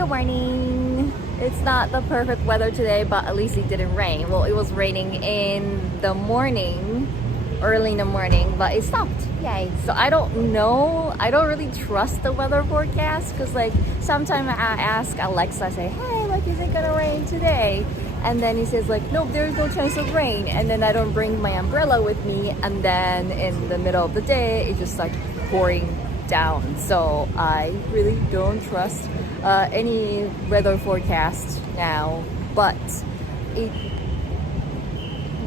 Good morning. It's not the perfect weather today, but at least it didn't rain. Well, it was raining in the morning, early in the morning, but it stopped. Yay. So I don't know. I don't really trust the weather forecast because like sometimes I ask Alexa, I say, hey, like, is it gonna rain today? And then he says like, nope, there's no chance of rain. And then I don't bring my umbrella with me. And then in the middle of the day, it just like pouring down. So I really don't trust any weather forecast now, but it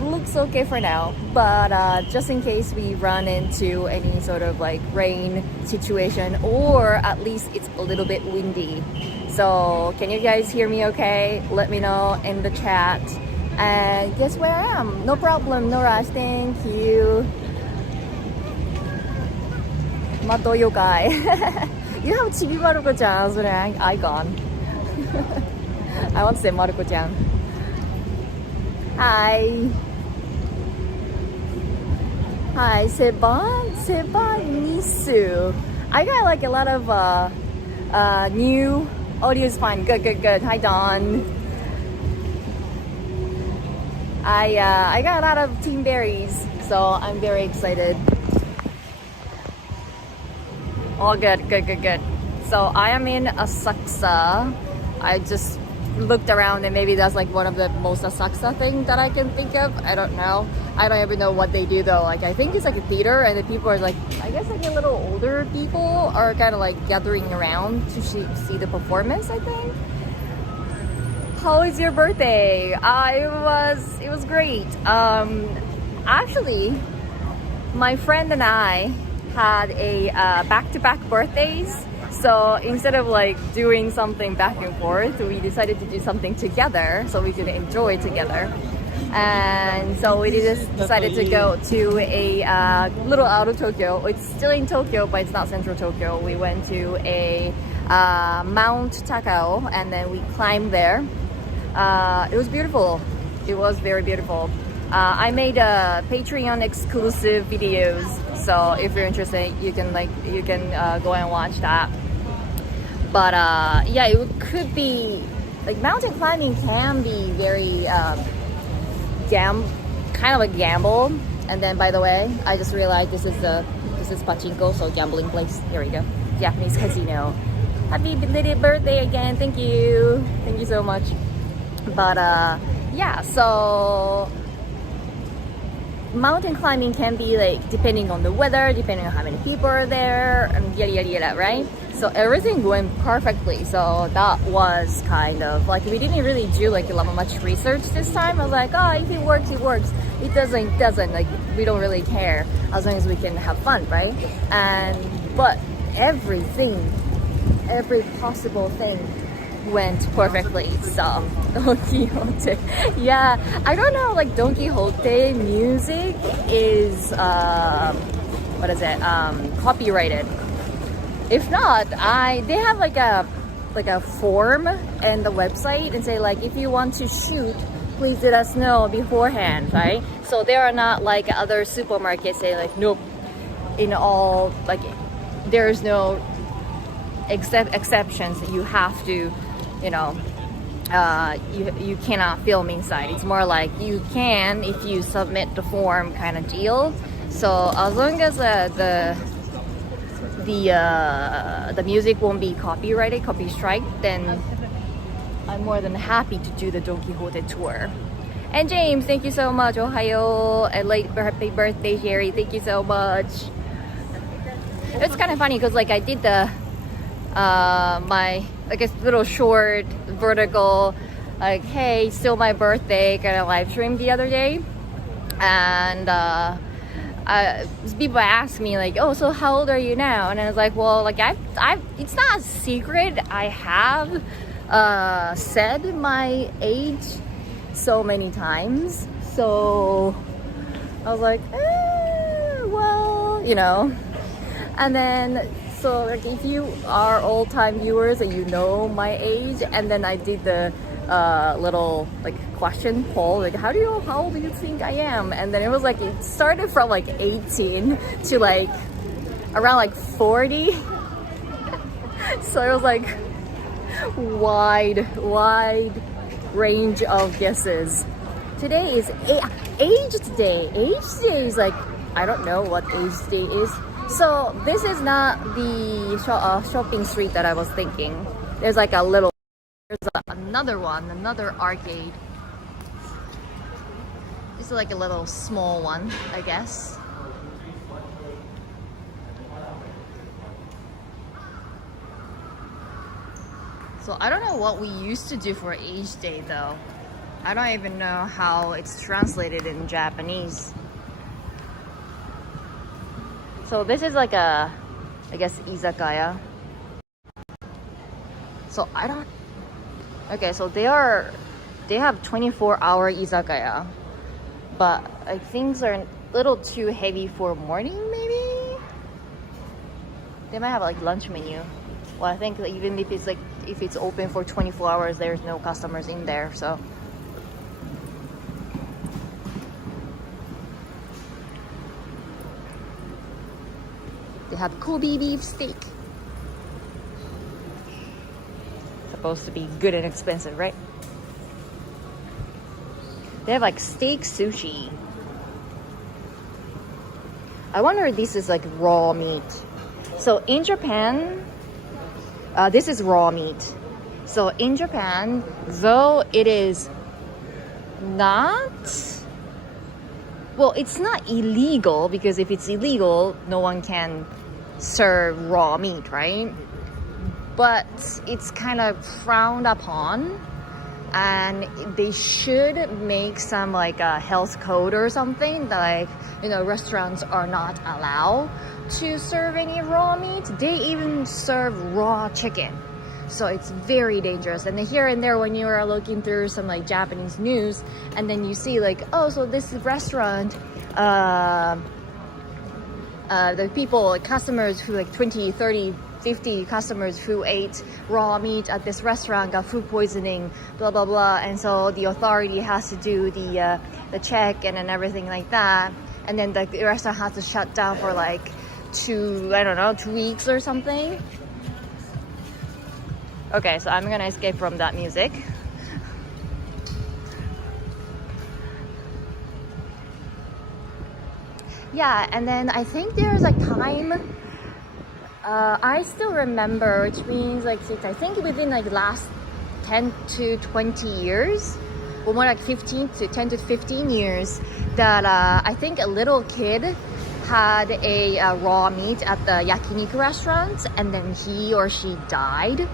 looks okay for now. But just in case we run into any sort of like rain situation, or at least it's a little bit windy. So can you guys hear me okay? Let me know in the chat. And guess where I am? No problem, no rush, thank you. Mato yokai. You have Chibi Maruko-chan as an icon. I want to say Maruko-chan. Hi. Hi, Seban Nisu. I got like a lot of new audio is fine. Good. Hi, Don. I got a lot of team berries, so I'm very excited. All good. So I am in Asakusa. I just looked around and maybe that's like one of the most Asakusa thing that I can think of. I don't know. I don't even know what they do though. Like I think it's like a theater and the people are like, I guess like a little older people are kind of like gathering around to see the performance, I think. How was your birthday? It was great. Actually, my friend and I had a back-to-back birthdays. So instead of like doing something back and forth, we decided to do something together so we could enjoy together. And so we just decided to go to a little out of Tokyo. It's still in Tokyo, but it's not central Tokyo. We went to a Mount Takao and then we climbed there. It was beautiful. It was very beautiful. I made Patreon exclusive videos, so if you're interested, you can go and watch that. But yeah, it could be like mountain climbing can be very kind of a gamble. And then by the way, I just realized this is pachinko, so gambling place. Here we go, Japanese casino. Happy belated birthday again. Thank you so much. But yeah, so mountain climbing can be like depending on the weather, depending on how many people are there, and yada, right? So everything went perfectly. So that was kind of like, we didn't really do like a lot of much research this time. I was like, oh, if it works, it works. It doesn't. Like we don't really care as long as we can have fun, right? But every possible thing went perfectly. So Don Quixote, yeah, I don't know, like Don Quixote music is what is it, copyrighted. If not, they have like a form in the website and say like, if you want to shoot, please let us know beforehand, right? So there are not like other supermarkets say like, nope, in all, like there's no exceptions. You have to, you know, you cannot film inside. It's more like you can if you submit the form kind of deal. So as long as the music won't be copyrighted, copy strike, then I'm more than happy to do the Don Quixote tour. And James, thank you so much. Ohayo, and late happy birthday, Sherry. Thank you so much. It's kind of funny because like I did the my like a little short vertical like, hey, still my birthday kind of live stream the other day, and people ask me like, oh, so how old are you now? And I was like, well, like I it's not a secret. I have said my age so many times, so I was like, well, you know. And then so like if you are old-time viewers and you know my age, and then I did the little like question poll, like how old do you think I am? And then it was like, it started from like 18 to like around like 40. So it was like wide range of guesses. Today is age day. Age day is like, I don't know what age day is. So this is not the shopping street that I was thinking. There's like a little, another one, another arcade. This is like a little small one, I guess. So I don't know what we used to do for age day though. I don't even know how it's translated in Japanese. So this is like a, I guess, izakaya. So I don't, okay, so they have 24-hour izakaya, but I think things are a little too heavy for morning maybe? They might have like lunch menu. Well, I think even if it's open for 24 hours, there's no customers in there, so. They have Kobe beef steak. Supposed to be good and expensive, right? They have like steak sushi. I wonder if this is like raw meat. So in Japan, this is raw meat. So in Japan, though it is not, well, it's not illegal, because if it's illegal, no one can serve raw meat, right? But it's kind of frowned upon, and they should make some like a health code or something that, like, you know, restaurants are not allowed to serve any raw meat. They even serve raw chicken. So it's very dangerous. And then here and there, when you are looking through some like Japanese news, and then you see like, oh, so this restaurant, the people, like customers who like 20, 30, 50 customers who ate raw meat at this restaurant got food poisoning, blah, blah, blah. And so the authority has to do the check and then everything like that. And then the restaurant has to shut down for like 2 weeks or something. Okay, so I'm gonna escape from that music. Yeah, and then I think there's like time. I still remember, which means like I think within like last 10 to 20 years, or more like 10 to 15 years, that I think a little kid had a raw meat at the yakiniku restaurant, and then he or she died.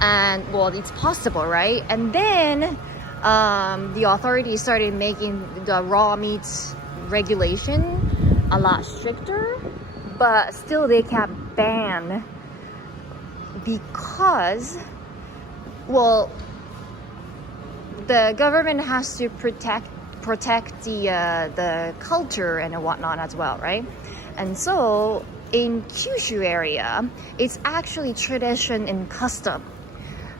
And well, it's possible, right? And then the authorities started making the raw meat regulation a lot stricter, but still they kept ban, because, well, the government has to protect the culture and whatnot as well, right? And so in Kyushu area, it's actually tradition and custom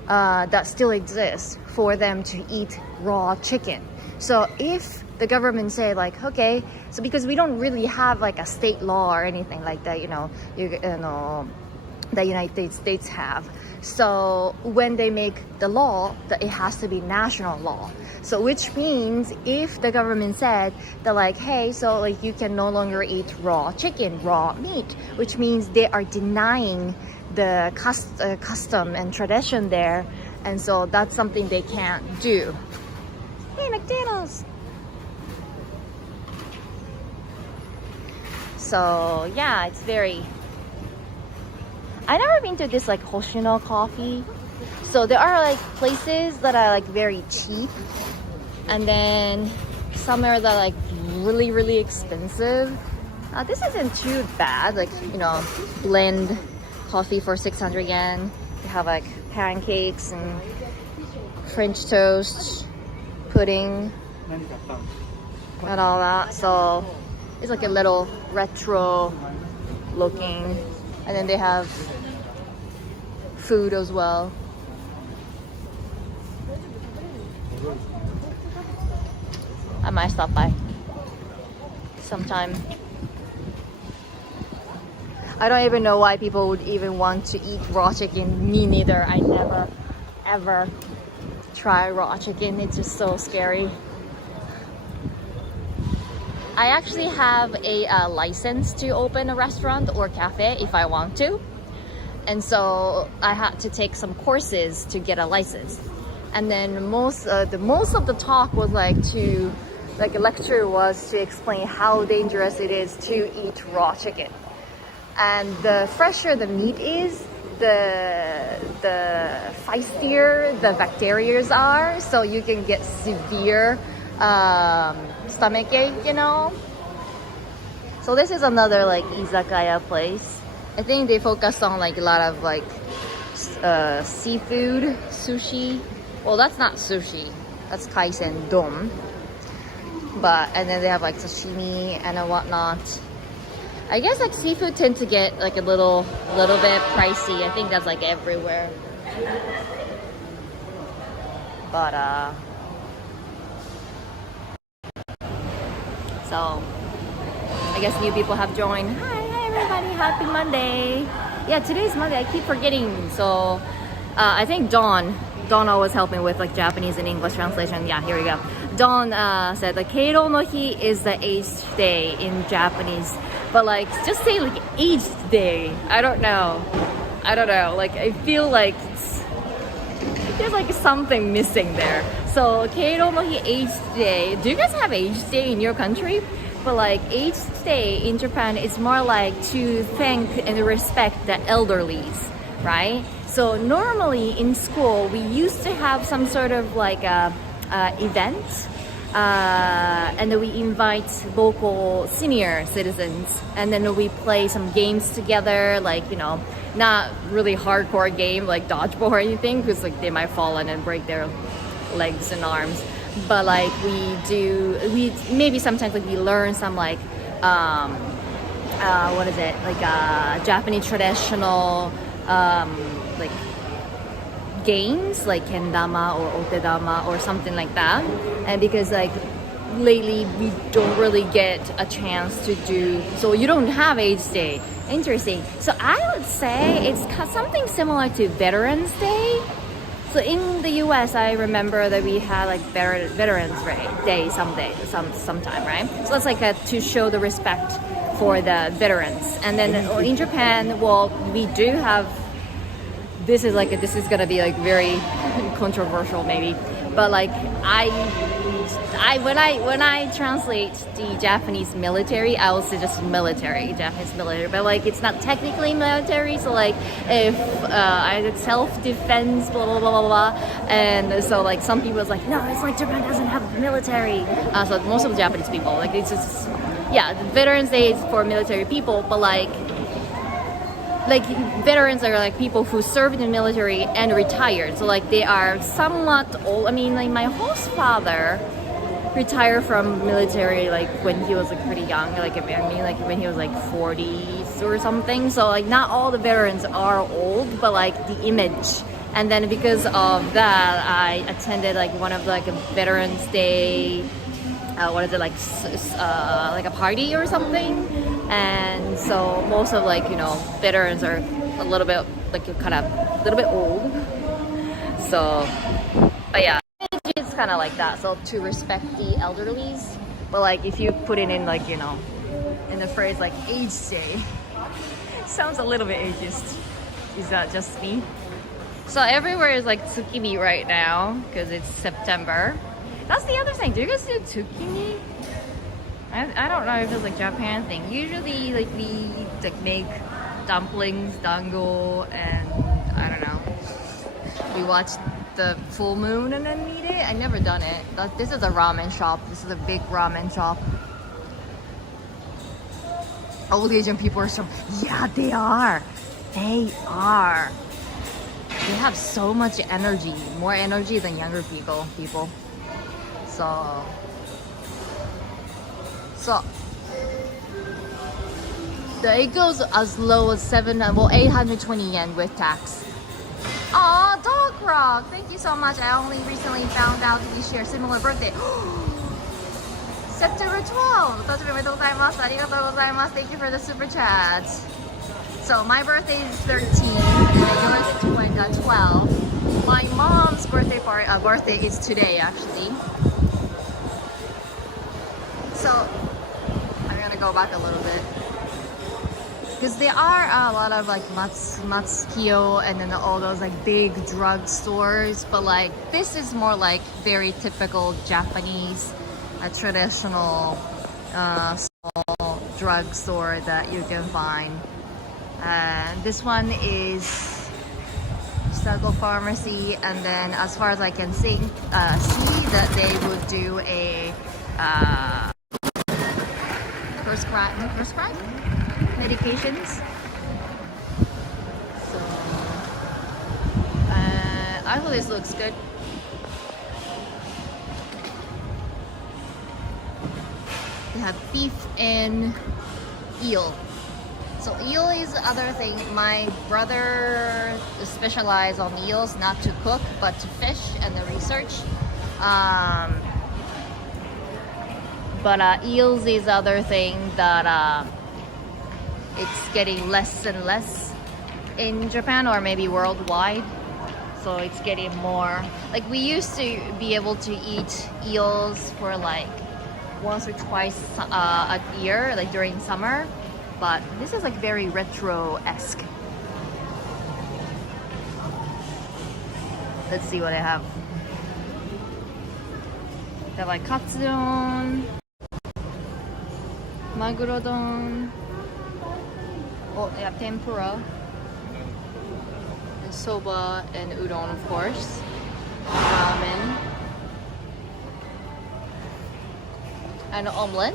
that still exists for them to eat raw chicken. So if the government say like, okay, so because we don't really have like a state law or anything like that, you know, the United States have. So when they make the law, that it has to be national law. So which means if the government said that like, hey, so like you can no longer eat raw chicken, raw meat, which means they are denying the custom and tradition there, and so that's something they can't do. Hey, McDonald's. So yeah, it's very, I never been to this like Hoshino coffee. So there are like places that are like very cheap, and then some are that like really, really expensive. This isn't too bad, like, you know, blend coffee for 600 yen. They have like pancakes and French toast, pudding, and all that. So it's like a little retro looking, and then they have food as well. I might stop by sometime. I don't even know why people would even want to eat raw chicken. Me neither. I never ever try raw chicken. It's just so scary. I actually have a license to open a restaurant or cafe if I want to. And so I had to take some courses to get a license. And then most of the talk was like a lecture was to explain how dangerous it is to eat raw chicken. And the fresher the meat is, the feistier the bacteria are, so you can get severe stomach ache, you know. So this is another like izakaya place. I think they focus on like a lot of like seafood, sushi. Well, that's not sushi, that's kaisen don. But and then they have like sashimi and whatnot. I guess like seafood tend to get like a little bit pricey. I think that's like everywhere. But so I guess new people have joined. Hi everybody, happy Monday. Yeah, today's Monday. I keep forgetting. So I think Dawn always help me with like Japanese and English translation. Yeah, here we go. Dawn said the Keiro no Hi is the 8th day in Japanese. But like, just say like 8th day. I don't know. Like, I feel like there's like something missing there. So Keiro no Hi 8th day. Do you guys have 8th day in your country? But like 8th day in Japan is more like to thank and respect the elderlies, right? So normally in school we used to have some sort of like event, and then we invite local senior citizens, and then we play some games together, like, you know, not really hardcore game like dodgeball or anything, because like they might fall in and break their legs and arms. But like we maybe sometimes like we learn some like what is it, like Japanese traditional like games like kendama or otedama or something like that. And because like lately we don't really get a chance to do, so you don't have age day. Interesting. So I would say it's something similar to Veterans Day. So in the US, I remember that we had like Veterans Day sometime, right? So it's like to show the respect for the veterans. And then in Japan, well, we do have, this is gonna be like very controversial maybe, but like when I translate the Japanese military, I will say just Japanese military, but like it's not technically military. So like if I self-defense, blah blah blah blah blah, and so like some people is like, no, it's like Japan doesn't have military. So most of the Japanese people, like it's just, yeah, the Veterans Day is for military people, but like veterans are like people who served in the military and retired. So like they are somewhat old. I mean, like my host father retired from military like when he was like pretty young, like when he was like 40s or something. So like not all the veterans are old, but like the image. And then because of that, I attended like one of like a Veterans Day, what is it, like a party or something. And so most of like, you know, veterans are a little bit like a little bit old. So, but yeah, it's kind of like that. So to respect the elderlies, but like if you put it in like, you know, in the phrase like age day, sounds a little bit ageist. Is that just me? So everywhere is like tsukimi right now because it's September. That's the other thing. Do you guys do tsukimi? I don't know if it's like Japan thing. Usually like we like make dumplings, dango, and I don't know. We watch the full moon and then eat it. I never done it. This is a ramen shop. This is a big ramen shop. Old Asian people are so, yeah, they are. They are. They have so much energy, more energy than younger people. So it goes as low as 820 yen with tax. Aw, Dog Rock, thank you so much. I only recently found out we share similar birthday. September 12th. Thank you for the super chat. So my birthday is 13 and yours is 12. my mom's birthday is today actually. So I'm gonna go back a little bit because there are a lot of like Matsukiyo and then all those like big drug stores, but like this is more like very typical Japanese, traditional small drug store that you can find. This one is Sago Pharmacy, and then as far as I can see that they would do a prescribe medications. So I thought this looks good. They have beef and eel. So eel is the other thing. My brother specializes on eels, not to cook, but to fish and the research. But eels is the other thing that it's getting less and less in Japan or maybe worldwide. So it's getting more, like we used to be able to eat eels for like once or twice a year, like during summer. But this is like very retro-esque. Let's see what I have. They have like katsudon, magurodon. Oh, they have tempura, and soba and udon, of course. Ramen and an omelet.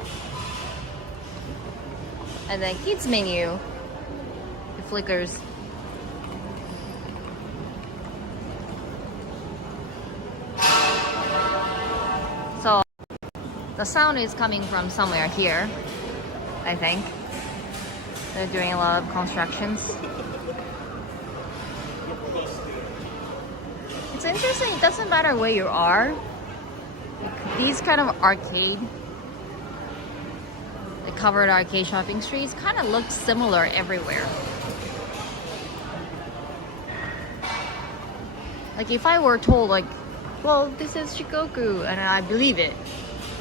And then kids menu, it flickers. So the sound is coming from somewhere here, I think. They're doing a lot of constructions. It's interesting, it doesn't matter where you are. Like these kind of arcade, covered arcade shopping streets kind of look similar everywhere. Like if I were told like, well, this is Shikoku, and I believe it.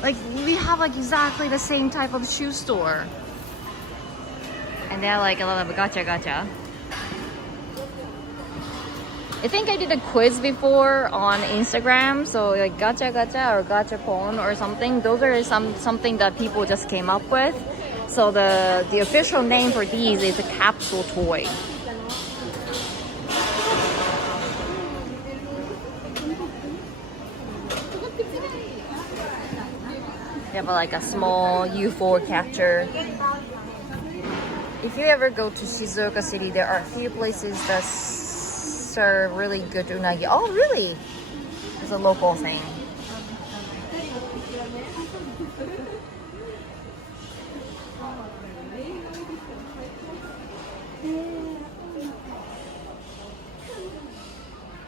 Like we have like exactly the same type of shoe store. And they have like a lot of gacha. I think I did a quiz before on Instagram, so like gacha or gachapon or something. Those are something that people just came up with. So the official name for these is a capsule toy. They have like a small UFO catcher. If you ever go to Shizuoka City, there are a few places that serve really good unagi. Oh, really? It's a local thing.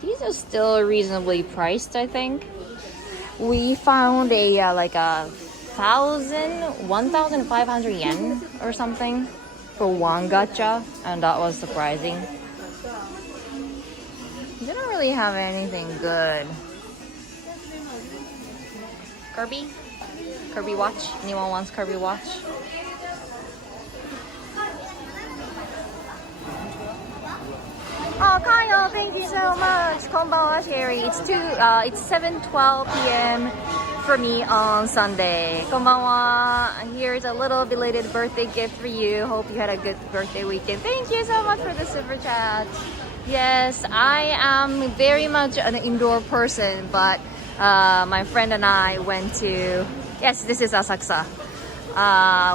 These are still reasonably priced, I think. We found a like a 1,500 yen or something for one gacha, and that was surprising. They don't really have anything good. Kirby watch? Anyone wants Kirby watch? Oh, Kyle, thank you so much. Konbanwa, Sherry. It's 7:12 p.m. for me on Sunday. Konbanwa. Here's a little belated birthday gift for you. Hope you had a good birthday weekend. Thank you so much for the super chat. Yes, I am very much an indoor person, but my friend and I went to, yes, this is Asakusa.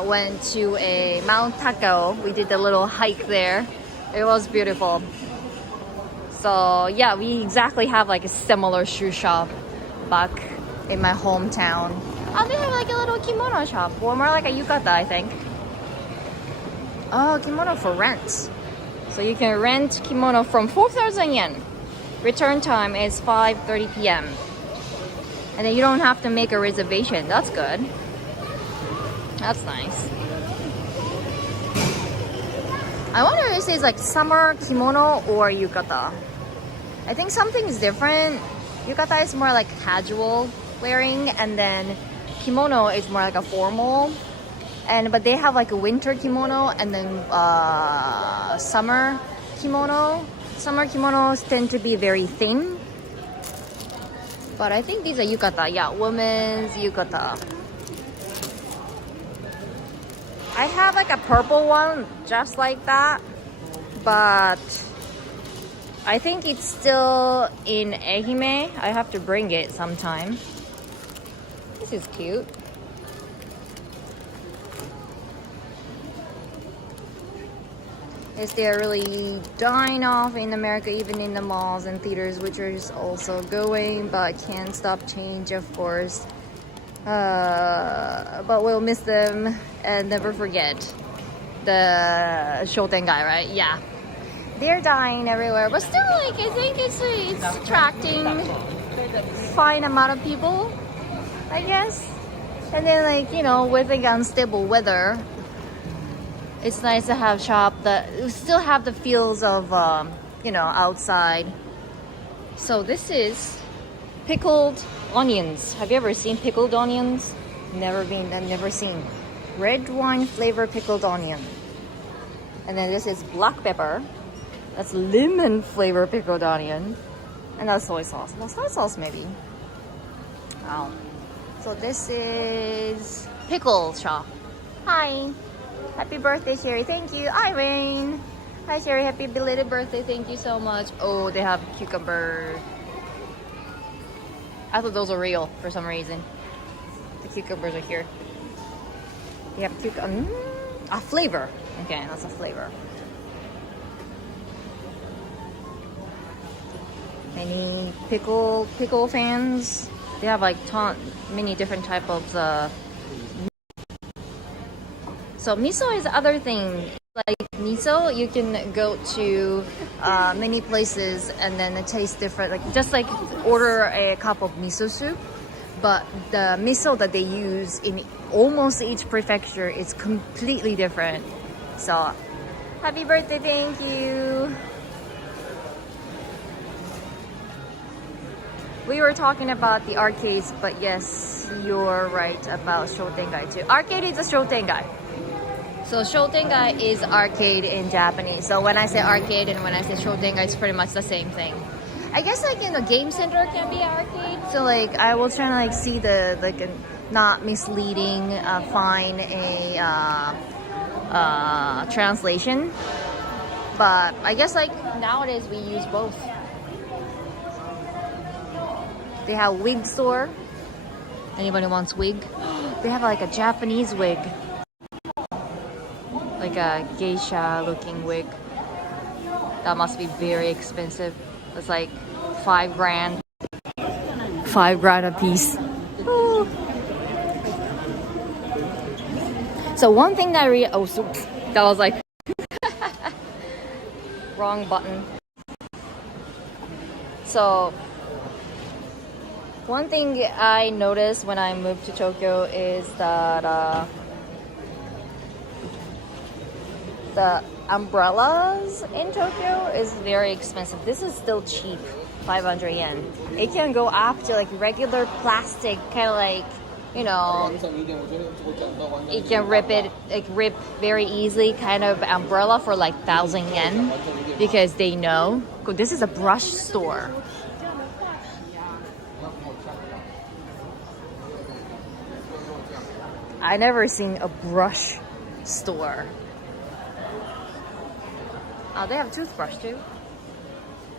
Went to a Mount Takao. We did a little hike there. It was beautiful. So yeah, we exactly have like a similar shoe shop back in my hometown. Oh, they have like a little kimono shop, or more like a yukata, I think. Oh, kimono for rent. So you can rent kimono from 4,000 yen. Return time is 5:30 p.m. And then you don't have to make a reservation. That's good. That's nice. I wonder if it's like summer kimono or yukata. I think something is different. Yukata is more like casual wearing, and then kimono is more like a formal. But they have like a winter kimono and then summer kimono. Summer kimonos tend to be very thin. But I think these are yukata. Yeah, women's yukata. I have like a purple one just like that, but I think it's still in Ehime. I have to bring it sometime. This is cute. They're really dying off in America, even in the malls and theaters, which are also going, but can't stop change, of course. But we'll miss them and never forget the shotengai, right? Yeah, they're dying everywhere, but still, like, I think it's attracting fine amount of people, I guess. And then, like, you know, with the unstable weather, it's nice to have shop that still have the feels of you know, outside. So this is pickled onions. Have you ever seen pickled onions? I've never seen. Red wine flavor pickled onion. And then this is black pepper. That's lemon flavor pickled onion. And that's soy sauce. Well, soy sauce maybe. Wow. So this is pickle shop. Hi. Happy birthday, Sherry. Thank you. Irene. Hi, Sherry. Happy belated birthday. Thank you so much. Oh, they have cucumber. I thought those were real for some reason. The cucumbers are here. They have a flavor. Okay, that's a flavor. Any pickle fans? They have like many different types of. So miso is the other thing. Like miso, you can go to many places and then it tastes different. Like just like order a cup of miso soup, but the miso that they use in almost each prefecture is completely different. So, happy birthday! Thank you. We were talking about the arcades, but yes, you're right about shotengai too. Arcade is a shotengai. So shotengai is arcade in Japanese. So when I say arcade and when I say shotengai, it's pretty much the same thing. I guess like in a game center can be arcade. So like I will try to like see the like not misleading, find a translation. But I guess like nowadays we use both. They have wig store. Anybody wants wig? They have like a Japanese wig. Like a geisha looking wig. That must be very expensive. It's like $5,000. $5,000 a piece. Ooh. So one thing that that was like wrong button. So one thing I noticed when I moved to Tokyo is that the umbrellas in Tokyo is very expensive. This is still cheap, 500 yen. It can go up to like regular plastic, kind of like, you know, it can rip very easily, kind of umbrella for like 1,000 yen, because they know. This is a brush store. I never seen a brush store. Oh, they have a toothbrush too.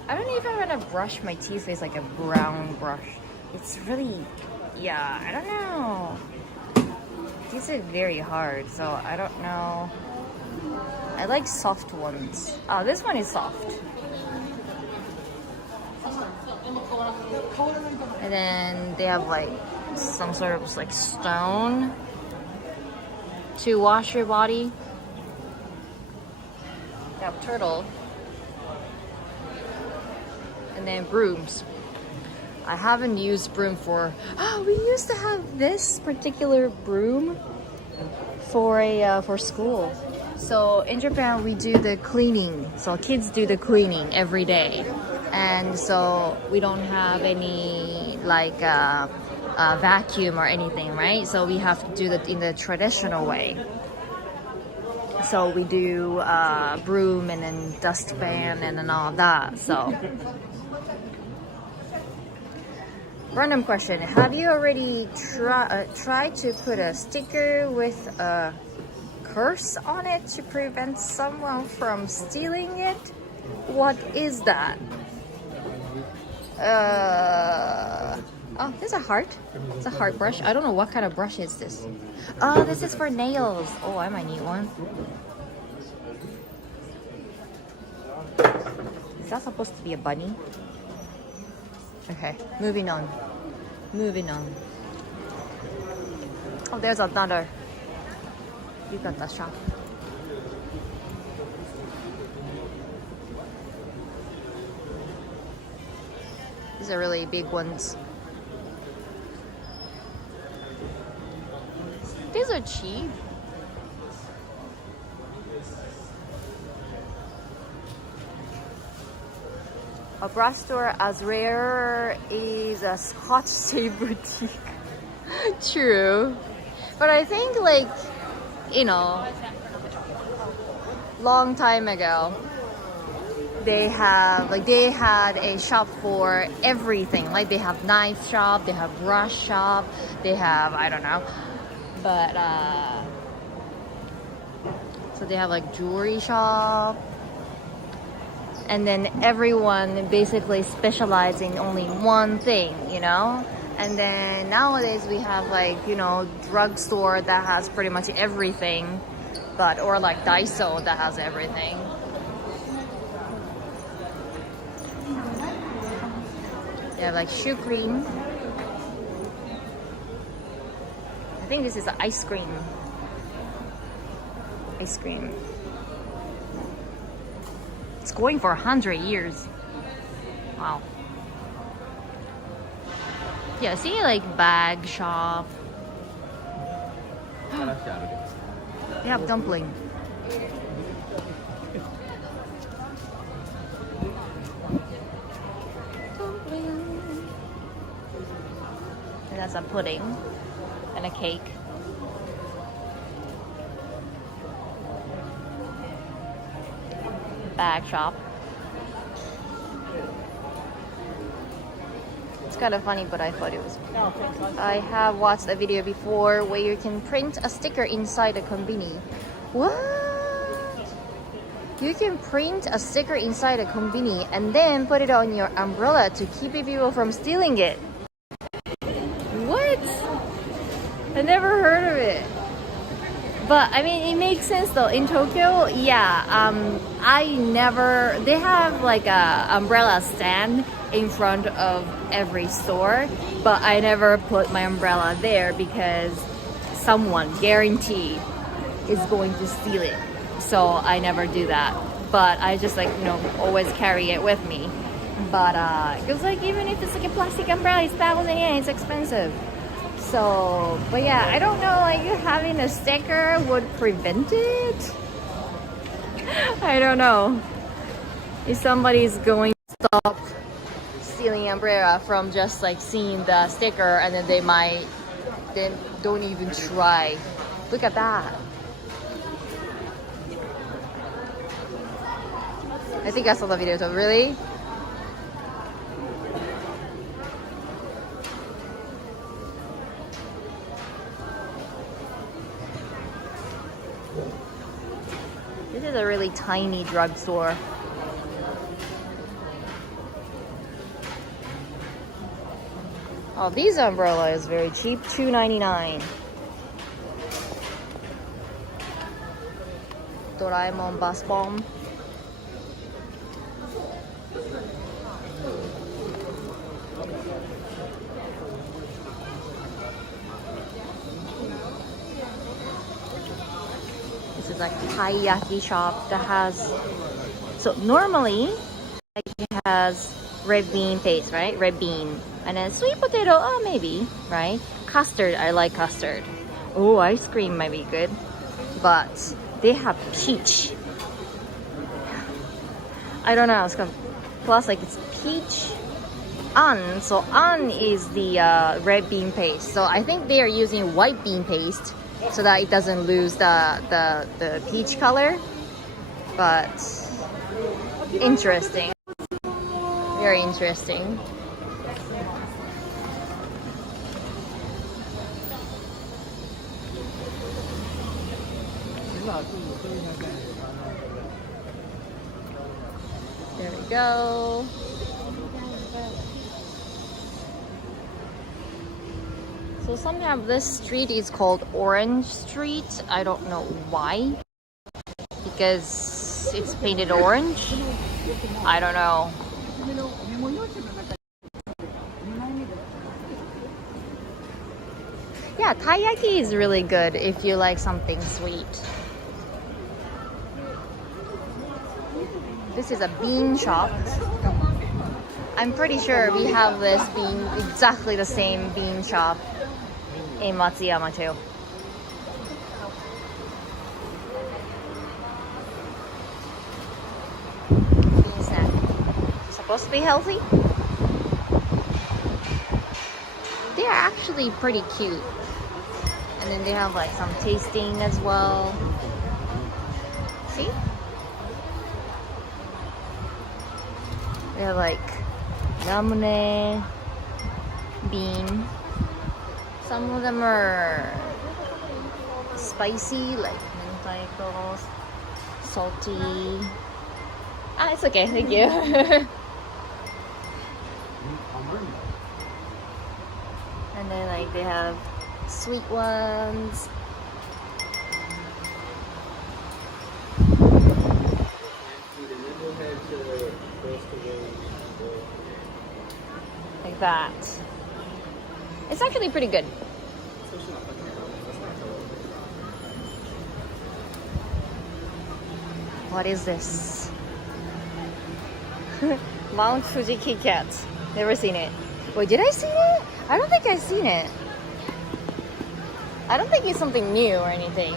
I don't know if I'm gonna brush my teeth with like a brown brush. It's really, yeah, I don't know. These are very hard, so I don't know. I like soft ones. Oh, this one is soft. And then they have like some sort of like stone to wash your body. They have turtle. And then brooms. I haven't used broom for. Oh, we used to have this particular broom for school. So in Japan we do the cleaning. So kids do the cleaning every day, and so we don't have any like vacuum or anything, right? So we have to do that in the traditional way. So we do broom and then dustpan and then all that. So random question, have you already tried to put a sticker with a curse on it to prevent someone from stealing it? What is that? Oh, there's a heart. It's a heart brush. I don't know what kind of brush is this. Oh, this is for nails. Oh, I might need one. Is that supposed to be a bunny? Okay, moving on. Moving on. Oh, there's another. You got the shop. These are really big ones. These are cheap. A brush store as rare is a Scotch tape boutique. True. But I think like, you know, long time ago, they had a shop for everything. Like they have knife shop, they have brush shop, they have, I don't know. But, so they have like jewelry shop. And then everyone basically specializes in only one thing, you know? And then nowadays we have like, you know, drugstore that has pretty much everything, but, or like Daiso that has everything. They have like shoe cream. I think this is an ice cream. Ice cream. It's going for 100 years. Wow. Yeah, see like bag shop. They have dumpling. And that's a pudding and a cake. Bag shop. It's kind of funny, but I thought it was. I have watched a video before where you can print a sticker inside a konbini. What? You can print a sticker inside a konbini and then put it on your umbrella to keep people from stealing it. What? I never heard of it. But I mean, it makes sense though. In Tokyo, yeah, they have like a umbrella stand in front of every store, but I never put my umbrella there because someone guaranteed is going to steal it. So I never do that. But I just like, you know, always carry it with me. But because like even if it's like a plastic umbrella, it's 1,000 yen, it's expensive. So, but yeah, I don't know, like having a sticker would prevent it. I don't know. If somebody's going to stop stealing umbrella from just like seeing the sticker and then they might, then don't even try. Look at that. I think I saw the video too, really? This is a really tiny drugstore. Oh, these umbrella is very cheap, $2.99. Doraemon bus bomb. This is like taiyaki shop that has, so normally like it has red bean paste, right? Red bean. And then sweet potato, oh maybe, right? Custard, I like custard. Oh, ice cream might be good. But they have peach. I don't know, plus like it's peach an. So an is the red bean paste. So I think they are using white bean paste so that it doesn't lose the peach color. But interesting. Very interesting. There we go. So somehow this street is called Orange Street. I don't know why. Because it's painted orange. I don't know. Yeah, taiyaki is really good if you like something sweet. This is a bean shop. I'm pretty sure we have this bean, exactly the same bean shop in Matsuyama too. Bean snack. Supposed to be healthy? They are actually pretty cute. And then they have like some tasting as well. See? They have like ramune, bean. Some of them are spicy, like mentaiko, salty. Ah, it's okay, thank you. And then like they have sweet ones. Like that. It's actually pretty good. What is this? Mount Fuji Kit Kat. Never seen it. Wait, did I see it? I don't think I've seen it. I don't think it's something new or anything.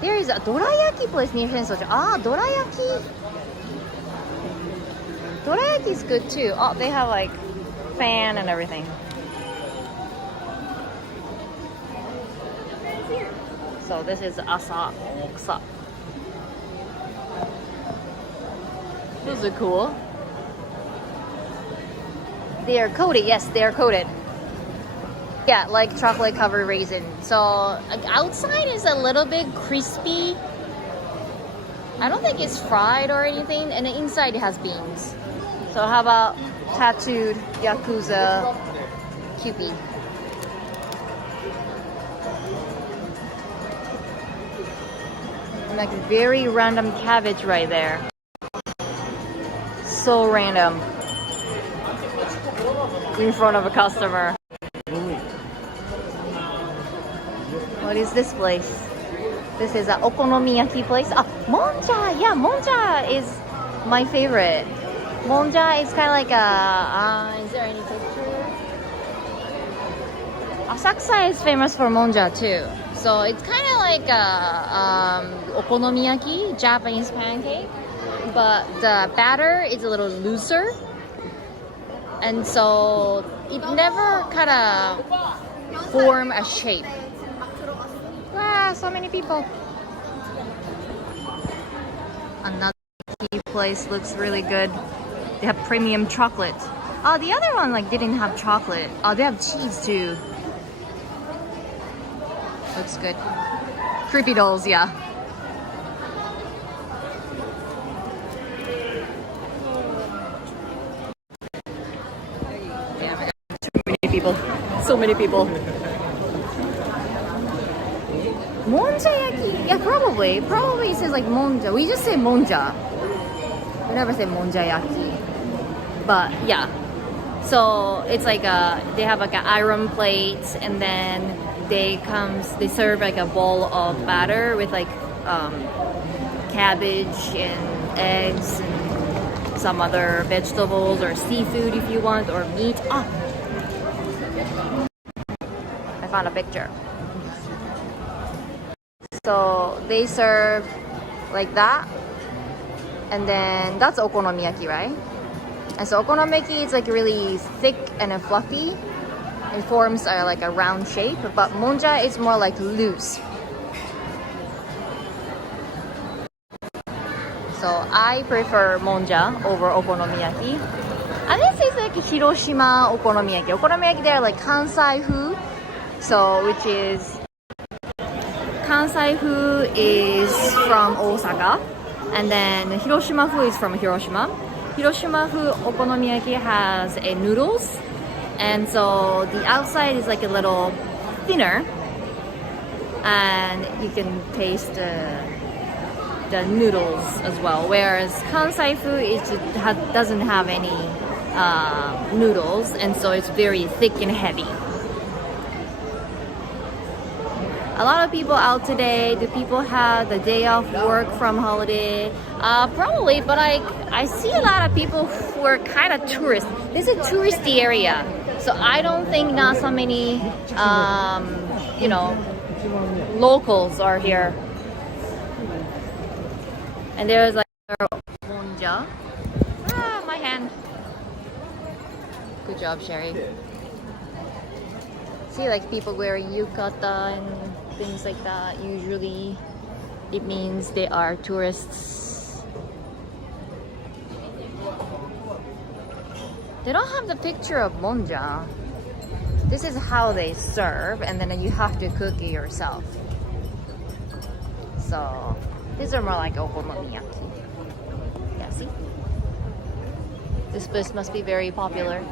There is a dorayaki place near Senso-ji. Ah, dorayaki. Dorayaki is good too. Oh, they have like fan and everything. So this is Asakusa. Those are cool. They are coated. Yes, they are coated. Yeah, like chocolate covered raisin. So like, outside is a little bit crispy. I don't think it's fried or anything. And the inside it has beans. So how about tattooed Yakuza Kewpie? Like very random cabbage right there. So random. In front of a customer. What is this place? This is an okonomiyaki place. Ah, Monja! Yeah, Monja is my favorite. Monja is kind of like a... is there any texture? Asakusa is famous for Monja too. So it's kind of like a okonomiyaki, Japanese pancake. But the batter is a little looser. And so it never kind of form a shape. Wow, so many people. Another tea place looks really good. They have premium chocolate. Oh, the other one like didn't have chocolate. Oh, they have cheese too. Looks good. Creepy dolls, yeah. Yeah, my God. Too many people. So many people. Monjayaki? Yeah, probably. Probably it says like Monja. We just say Monja. We never say Monjayaki. But yeah. So it's like they have like an iron plate and then they serve like a bowl of batter with like cabbage and eggs and some other vegetables or seafood if you want or meat. Ah, I found a picture. So they serve like that. And then that's okonomiyaki, right? And so okonomiyaki is like really thick and fluffy. It forms like a round shape, but monja is more like loose. So I prefer monja over okonomiyaki. And this is like Hiroshima okonomiyaki. Okonomiyaki, they're like Kansai fu. So which is Kansai fu is from Osaka, and then Hiroshima fu is from Hiroshima. Hiroshima fu okonomiyaki has noodles, and so the outside is like a little thinner, and you can taste the noodles as well. Whereas Kansai fu doesn't have any noodles, and so it's very thick and heavy. A lot of people out today. Do people have the day off work from holiday? Probably, but I see a lot of people who are kind of tourists. This is a touristy area, so I don't think not so many, locals are here. And there's like monja. My hand. Good job, Sherry. See, like people wearing yukata and things like that. Usually it means they are tourists. They don't have the picture of monja. This is how they serve, and then you have to cook it yourself. So these are more like okonomiyaki. Yeah, see? This place must be very popular.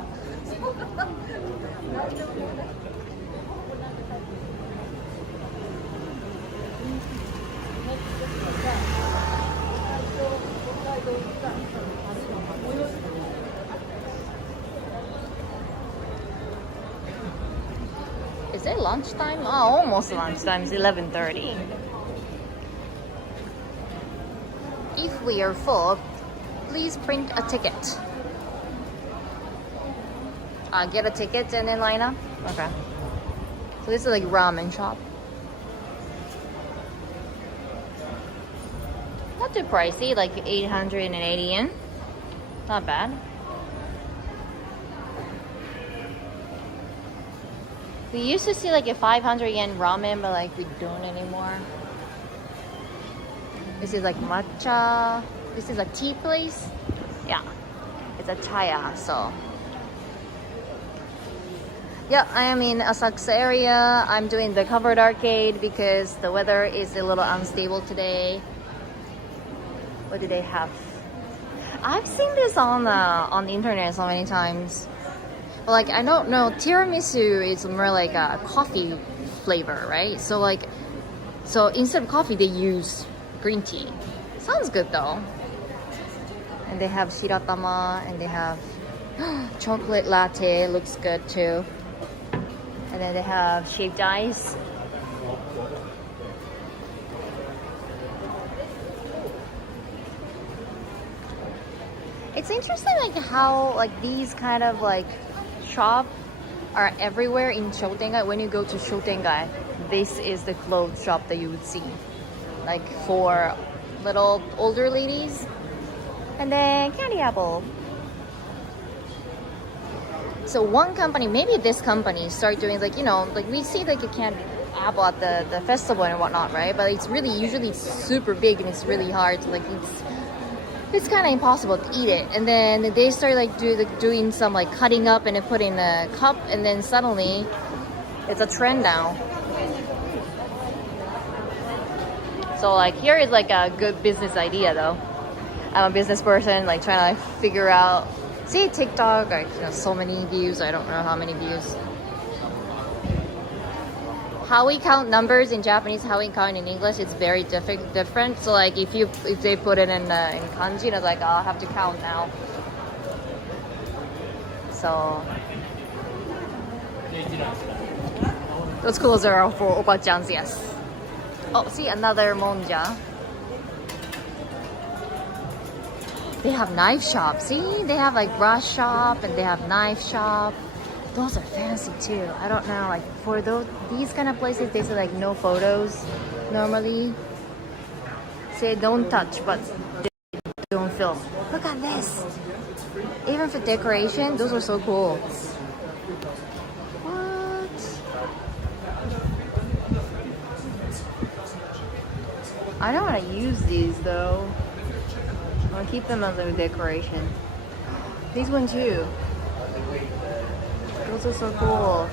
Is it lunchtime? Oh, almost lunchtime. It's 11:30. If we are full, please print a ticket. Get a ticket and then line up? Okay. So this is like ramen shop. Not too pricey, like 880 yen. Not bad. We used to see like a 500 yen ramen, but like we don't anymore. This is like matcha. This is a tea place. Yeah, it's a chaya. So yeah, I am in Asakusa area. I'm doing the covered arcade because the weather is a little unstable today. What do they have? I've seen this on the internet so many times. But like I don't know, tiramisu is more like a coffee flavor, right? So instead of coffee, they use green tea. Sounds good though. And they have shiratama, and they have chocolate latte. Looks good too. And then they have shaved ice. It's interesting like how like these kind of like shop are everywhere in shotengai. When you go to shotengai, this is the clothes shop that you would see, like for little older ladies. And then candy apple. So one company, maybe this company, start doing like, like we see like a candy apple at the festival and whatnot, right? But it's really usually super big and it's really hard to like it's kind of impossible to eat it. And then they start like doing some like cutting up and then put in a cup, and then suddenly it's a trend now. So like here is like a good business idea though. I'm a business person, like trying to figure out. See TikTok, like so many views. I don't know how many views. How we count numbers in Japanese, how we count in English, it's very different. So like if they put it in kanji, it's like I'll have to count now. So those clothes are for oba-chans, yes. Oh, see another monja. They have knife shop. See, they have like brush shop and they have knife shop. Those are fancy too. I don't know, like for these kind of places, they say like no photos. normally say don't touch, but they don't film. Look at this. Even for decoration, those are so cool. What? I don't want to use these though. I'll keep them as a decoration. These one too. Those are so cool.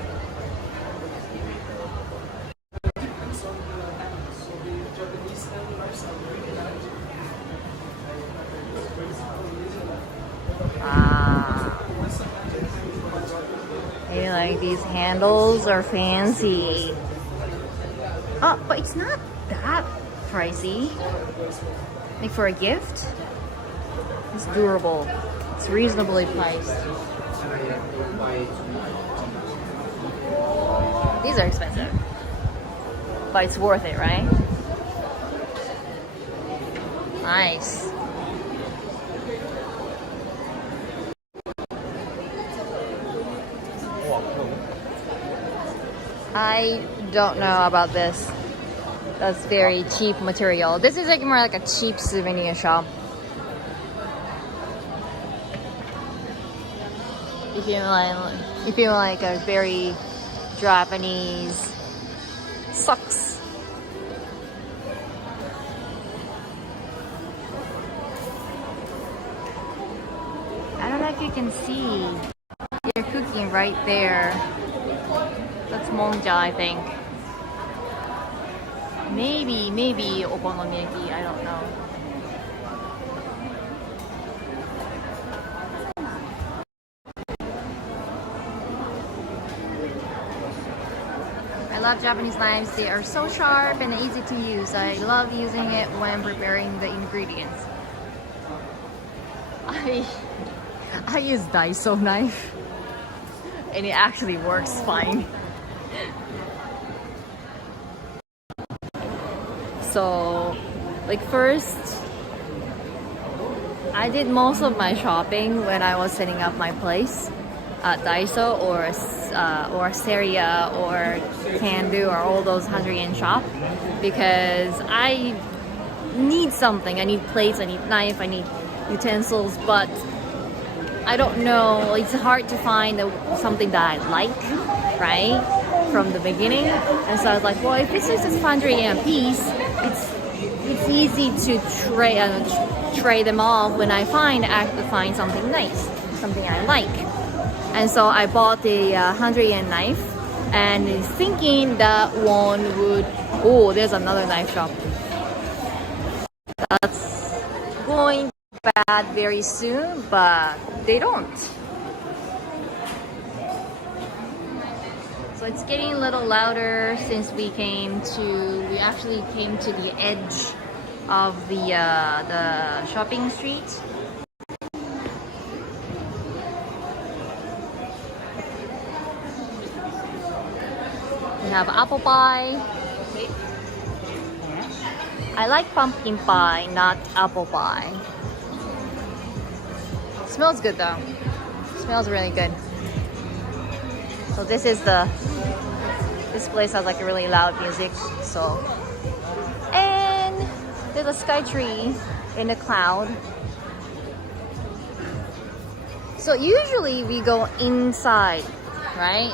Maybe like these handles are fancy. Oh, but it's not that pricey. Like for a gift, it's durable. It's reasonably priced. These are expensive, but it's worth it, right? Nice. I don't know about this. That's very cheap material. This is like more like a cheap souvenir shop. If you like a very Japanese socks. I don't know if you can see. They're cooking right there. That's Monjayaki, I think. Maybe okonomiyaki, I don't know. I love Japanese knives. They are so sharp and easy to use. I love using it when preparing the ingredients. I use Daiso knife and it actually works fine. So, like first, I did most of my shopping when I was setting up my place at Daiso or Seria or Kandu or all those 100-yen shop because I need something. I need plates, I need knife, I need utensils, but I don't know. It's hard to find something that I like, right? From the beginning, and so I was like, well, if it's just 100-yen a piece, it's easy to trade them off when I have to find something nice, something I like. And so I bought the 100-yen knife and thinking that one would, oh, there's another knife shop that's going bad very soon, but they don't. So it's getting a little louder since we actually came to the edge of the shopping street. We have apple pie. I like pumpkin pie, not apple pie. It smells good though. It smells really good. So this place has like a really loud music. So, and there's a sky tree in the cloud. So usually we go inside, right?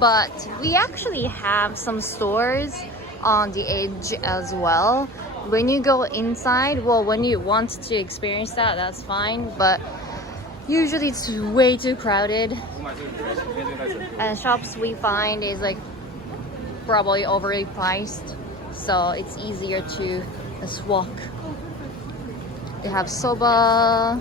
But we actually have some stores on the edge as well. When you go inside, well, when you want to experience that, that's fine. But usually it's way too crowded. And shops we find is like probably overly priced. So it's easier to just walk. They have soba.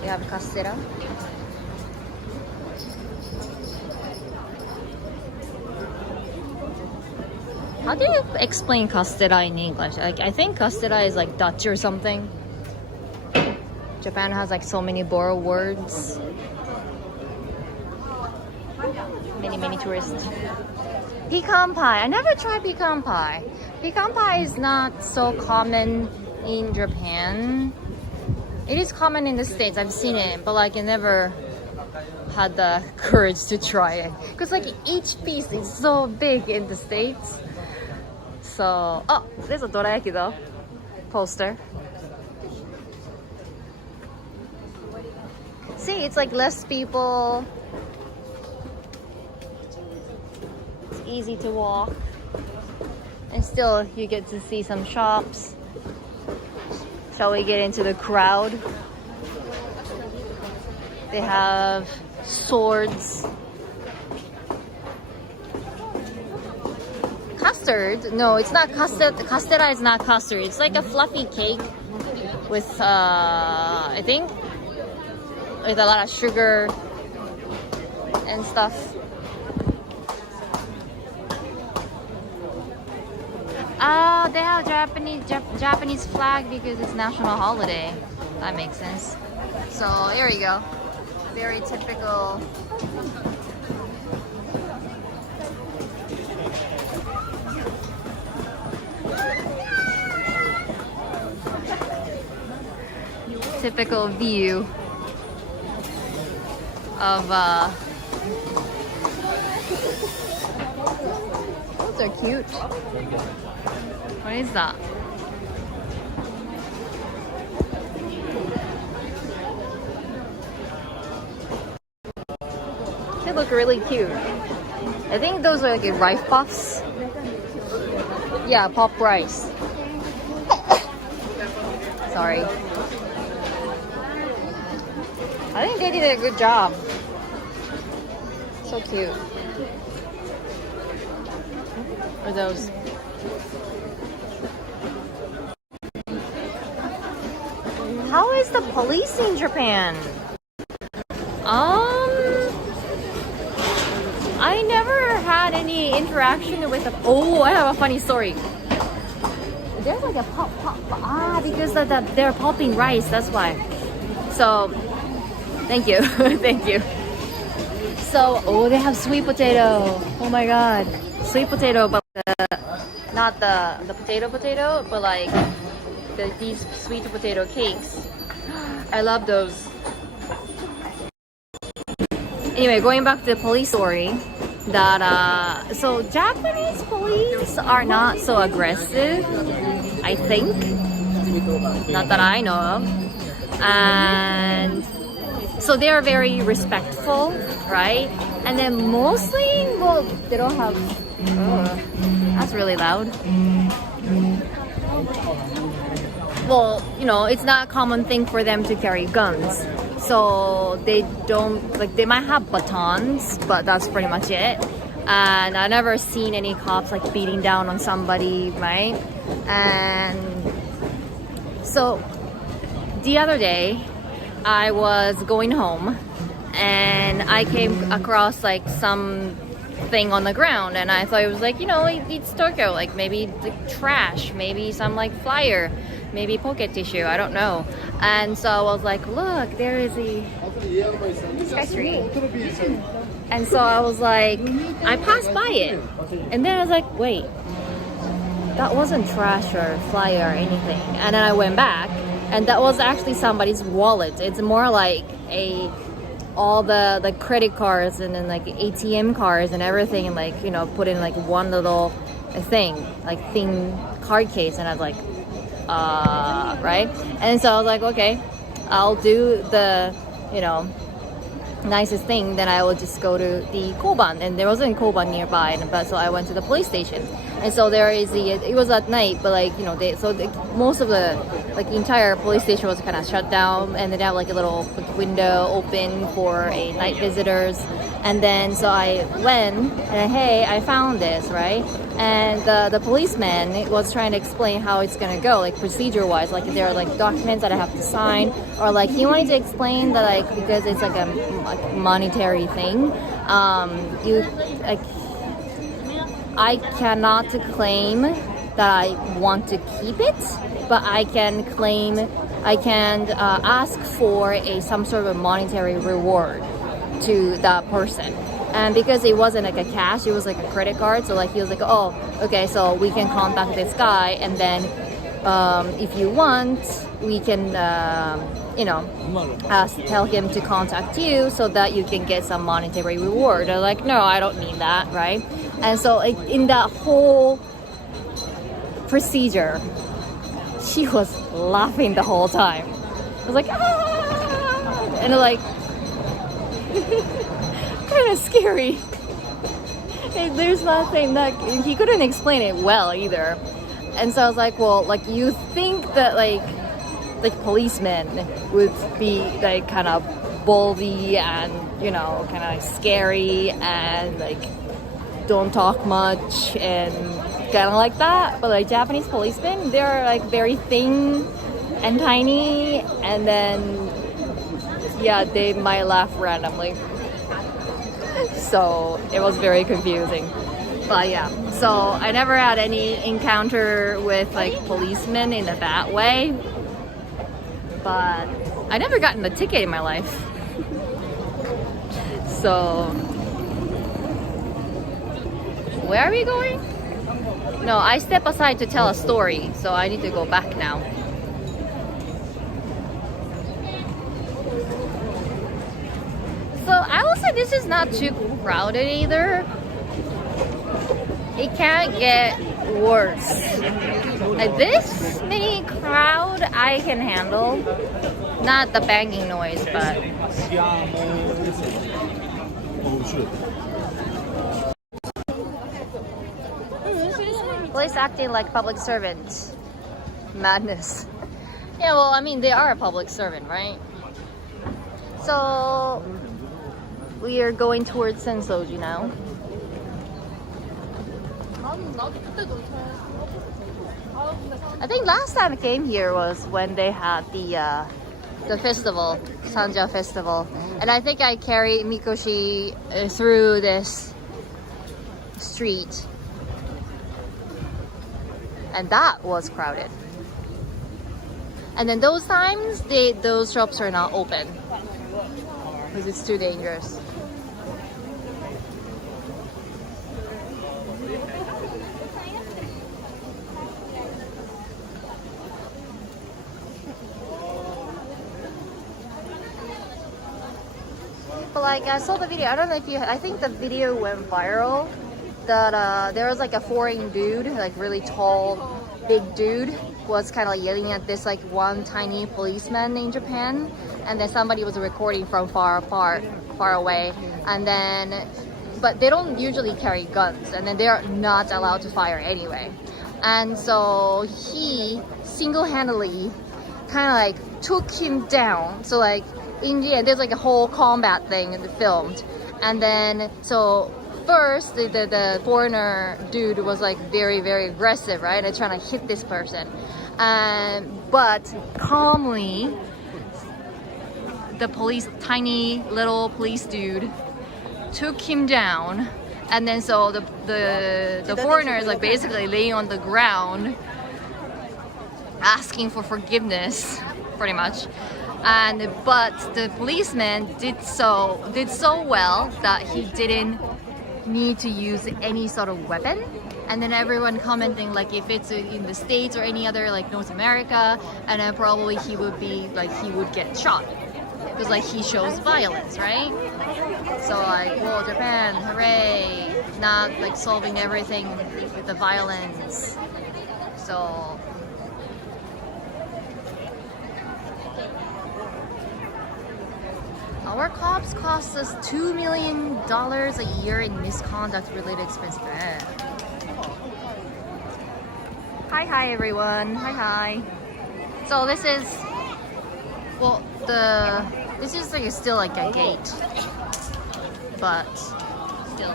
They have castella. How do you explain castella in English? Like, I think castella is like Dutch or something. Japan has like so many borrowed words. Many tourists. Pecan pie. I never tried pecan pie. Pecan pie is not so common in Japan. It is common in the States. I've seen it, but like I never had the courage to try it. Because like each piece is so big in the States. So, oh, there's a dorayaki though. Poster. See, it's like less people. It's easy to walk. And still, you get to see some shops. Shall we get into the crowd? They have swords. Custard? No, it's not custard. Castella is not custard. It's like a fluffy cake with, I think, with a lot of sugar and stuff. They have Japanese flag because it's national holiday. That makes sense. So here we go. Very typical. Typical view of those are cute. What is that? They look really cute. I think those are like rice puffs. Yeah, pop rice. Sorry. I think they did a good job. So cute. What are those? How is the police in Japan? I never had any interaction with a. Oh, I have a funny story. There's like a pop. Because they're popping rice. That's why. So, thank you, thank you. So, oh, they have sweet potato. Oh my god, sweet potato, but not the potato, but like these sweet potato cakes. I love those. Anyway, going back to the police story, that so Japanese police are not so aggressive, I think. Not that I know of. And so they are very respectful, right? And then mostly, well, they don't have. Oh, that's really loud. Well, you know, it's not a common thing for them to carry guns. So they don't, like, they might have batons, but that's pretty much it. And I've never seen any cops like beating down on somebody, right? And so the other day, I was going home and I came across like some thing on the ground, and I thought it was like, you know, it's Tokyo, like maybe like trash, maybe some like flyer, maybe pocket tissue, I don't know. And so I was like, look, there is a sky tree. And so I was like, I passed by it, and then I was like, wait, that wasn't trash or flyer or anything. And then I went back, and that was actually somebody's wallet. It's more like all the credit cards and then like ATM cards and everything, and like, you know, put in like one little thing, like thin card case. And I was like, right? And so I was like, okay, I'll do the, you know, nicest thing. Then I will just go to the Koban, and there wasn't Koban nearby, but so I went to the police station. And so there is it was at night, but like, you know, most of the like entire police station was kind of shut down, and they have like a little window open for a night visitors. And then so I went and hey, I found this, right? And the policeman was trying to explain how it's gonna go, like procedure wise, like there are like documents that I have to sign, or like he wanted to explain that like because it's like a monetary thing, you like, I cannot claim that I want to keep it, but I can ask for some sort of monetary reward to that person. And because it wasn't like a cash, it was like a credit card. So like he was like, oh, okay, so we can contact this guy, and then if you want, we can tell him to contact you so that you can get some monetary reward. They're like, no, I don't mean that, right? And so like, in that whole procedure, she was laughing the whole time. I was like, ah! And like, kind of scary. And there's nothing that he couldn't explain it well either. And so I was like, well, like you think that like policemen would be like kind of bully and kind of scary and like don't talk much and kind of like that, but like Japanese policemen, they're like very thin and tiny, and then yeah, they might laugh randomly. So it was very confusing. But yeah, so I never had any encounter with like policemen in a bad way, but I never gotten a ticket in my life. So where are we going? No, I step aside to tell a story, so I need to go back now. So I will say this is not too crowded either. It can't get worse. Like this many crowd I can handle. Not the banging noise, but police acting like public servants. Madness. Yeah, well, I mean, they are a public servant, right? So we are going towards Senso-ji now. I think last time I came here was when they had the festival, Sanja festival, and I think I carried Mikoshi through this street, and that was crowded. And then those times, those shops are not open because it's too dangerous. But like I saw the video, I don't know if I think the video went viral that there was like a foreign dude, like really tall, big dude, was kind of like yelling at this like one tiny policeman in Japan, and then somebody was recording from far away, and then but they don't usually carry guns, and then they're not allowed to fire anyway, and so he single-handedly kind of like took him down. So like in the end, there's like a whole combat thing filmed, and then so first the foreigner dude was like very aggressive, right, and trying to hit this person, but calmly the tiny little police dude took him down, and then so the foreigner is like basically laying on the ground asking for forgiveness pretty much. But the policeman did so well that he didn't need to use any sort of weapon. And then everyone commenting like if it's in the States or any other like North America, and then probably he would get shot because like he shows violence, right? So like, whoa, Japan, hooray! Not like solving everything with the violence. So. Our cops cost us $2 million a year in misconduct-related expenses. Hi everyone. Hi. So this is, well, this is like still like a gate, but still.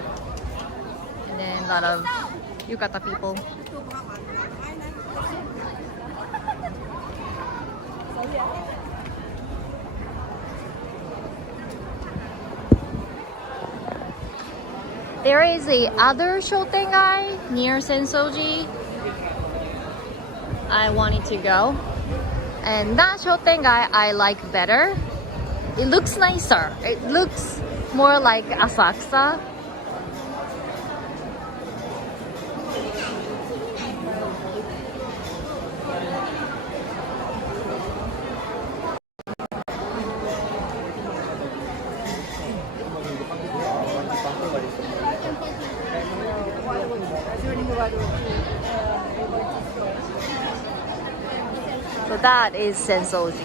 And then a lot of yukata people. There is a other shotengai near Senso-ji I wanted to go, and that shotengai I like better. It looks nicer. It looks more like Asakusa. So that is Senso-ji.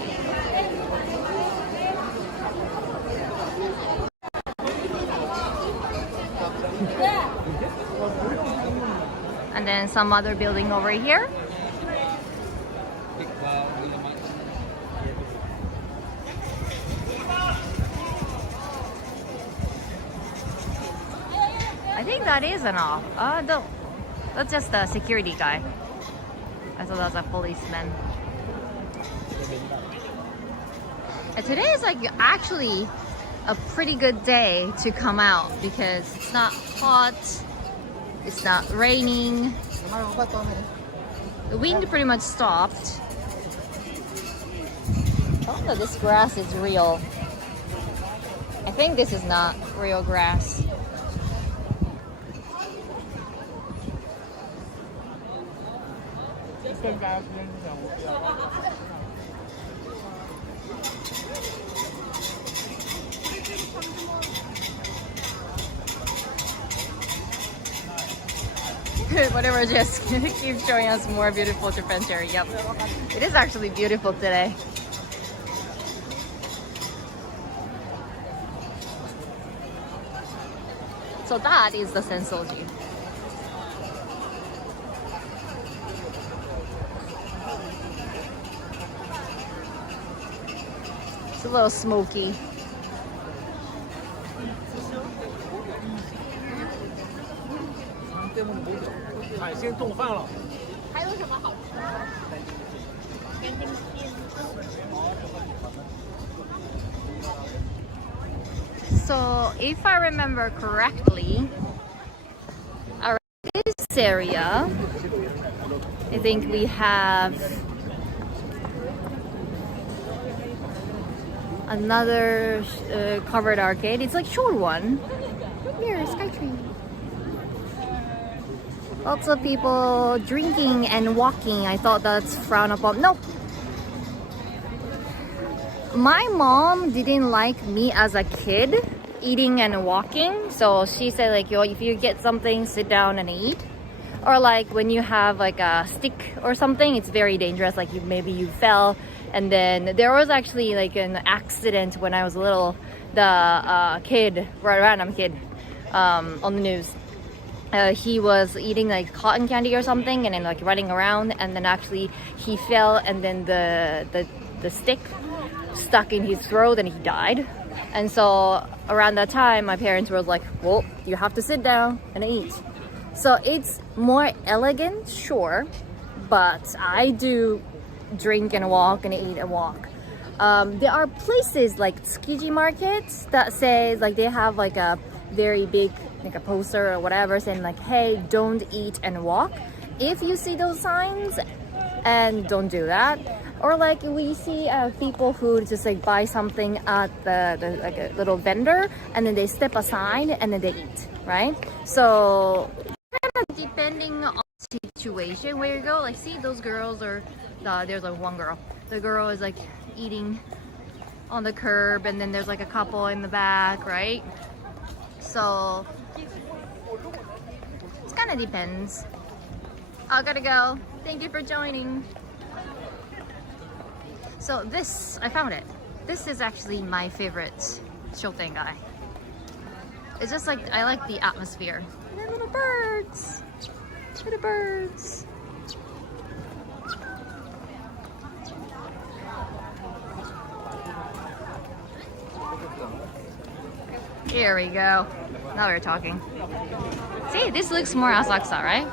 And then some other building over here. I think that is an off. No, that's just the security guy. I thought that was a policeman. And today is like actually a pretty good day to come out because it's not hot, it's not raining. The wind pretty much stopped. Oh no, this grass is real. I think this is not real grass. Whatever, just keep showing us more beautiful Japan cherry. Yep, it is actually beautiful today. So that is the Senso-ji. It's a little smoky. So if I remember correctly, around this area, I think we have another covered arcade. It's like short one. Here, Skytree. Lots of people drinking and walking. I thought that's frowned upon. No. My mom didn't like me as a kid eating and walking. So she said like, yo, if you get something, sit down and eat. Or like when you have like a stick or something, it's very dangerous. Like maybe you fell. And then there was actually like an accident when I was little. The random kid on the news. He was eating like cotton candy or something and then like running around, and then actually he fell, and then the stick stuck in his throat and he died. And so around that time my parents were like, well, you have to sit down and eat. So it's more elegant, sure, but I do drink and walk and eat and walk. There are places like Tsukiji markets that say like they have like a very big like a poster or whatever saying like, hey, don't eat and walk. If you see those signs, and don't do that. Or like we see people who just like buy something at the like a little vendor, and then they step aside and then they eat, right? So kind of depending on the situation where you go. Like see those girls, or there's like one girl. The girl is like eating on the curb, and then there's like a couple in the back, right? So it kind of depends. I gotta go. Thank you for joining. So this, I found it. This is actually my favorite shotengai. It's just like, I like the atmosphere. And they're little birds. Little birds. Here we go. Now we're talking. See, this looks more Asakusa, right?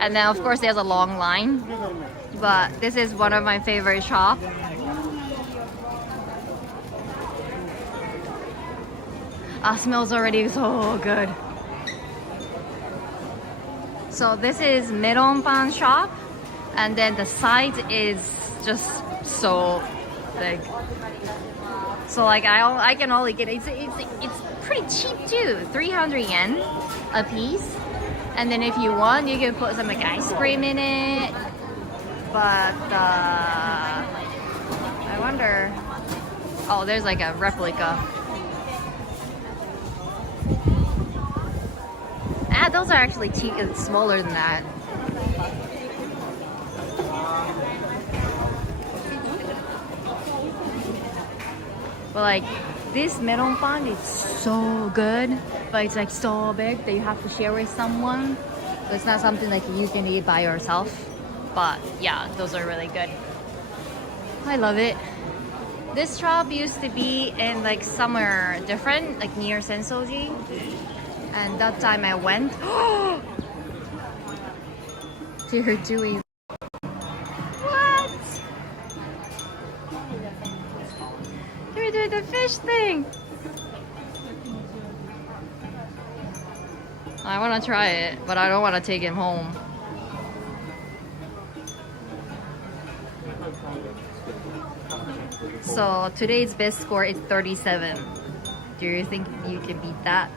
And then of course there's a long line, but this is one of my favorite shops. Smells already so good. So this is Melon-pan shop, and then the size is just so big. So like I can only get it's pretty cheap too, 300 yen a piece. And then if you want, you can put some like ice cream in it. But I wonder. Oh, there's like a replica. those are actually smaller than that. But like this melon pan is so good, but it's like so big that you have to share with someone. So it's not something like you can eat by yourself. But yeah, those are really good. I love it. This shop used to be in like somewhere different, like near Senso-ji. And that time I went. They're doing what? They're doing the fish thing. I want to try it, but I don't want to take him home. So today's best score is 37. Do you think you can beat that?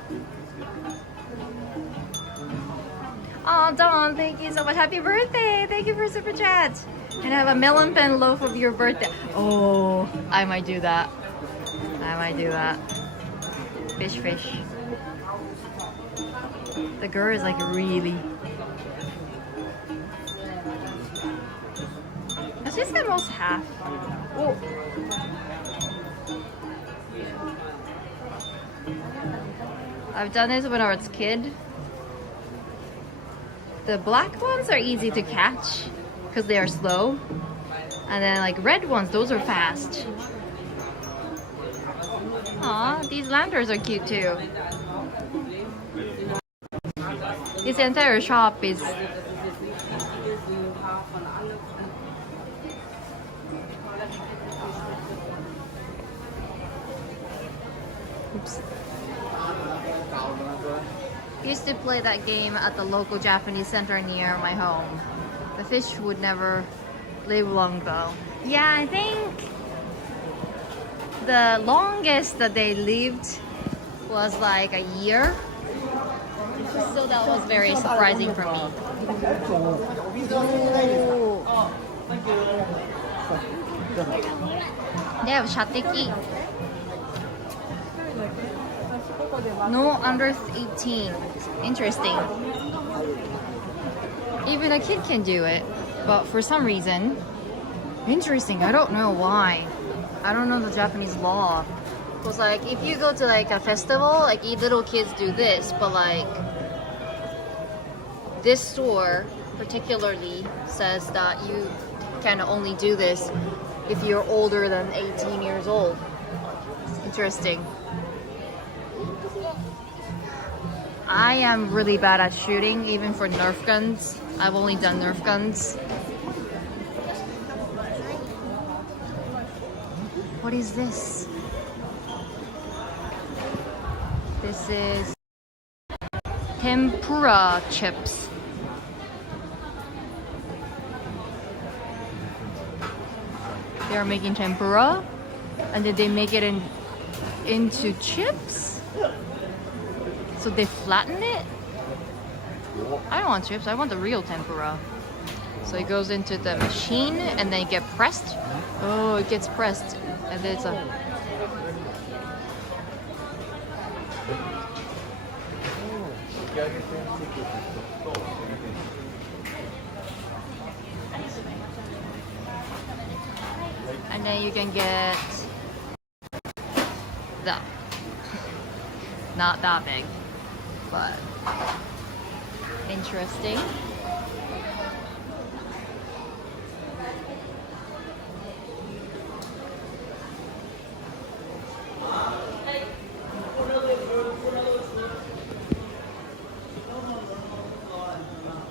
Oh, Dawn, thank you so much. Happy birthday. Thank you for Super Chat. And I have a melon pen loaf of your birthday. Oh, I might do that. I might do that. Fish. The girl is like really... Let's just get most half. Oh. I've done this when I was a kid. The black ones are easy to catch because they are slow. And then like red ones, those are fast. Aw, these lanterns are cute too. This entire shop is... Oops. Used to play that game at the local Japanese center near my home. The fish would never live long though. Yeah, I think the longest that they lived was like a year. So that was very surprising for me. Oh. They have shateki. No under 18. Interesting. Even a kid can do it, but for some reason, interesting. I don't know why. I don't know the Japanese law. Cause like if you go to like a festival, like little kids do this, but like this store particularly says that you can only do this if you're older than 18 years old. Interesting. I am really bad at shooting, even for Nerf guns. I've only done Nerf guns. What is this? This is tempura chips. They are making tempura, and then they make it into chips. So they flatten it? I don't want chips, I want the real tempura. So it goes into the machine and then it gets pressed. Oh, it gets pressed. And then it's a... And then you can get that. Not that big, but interesting.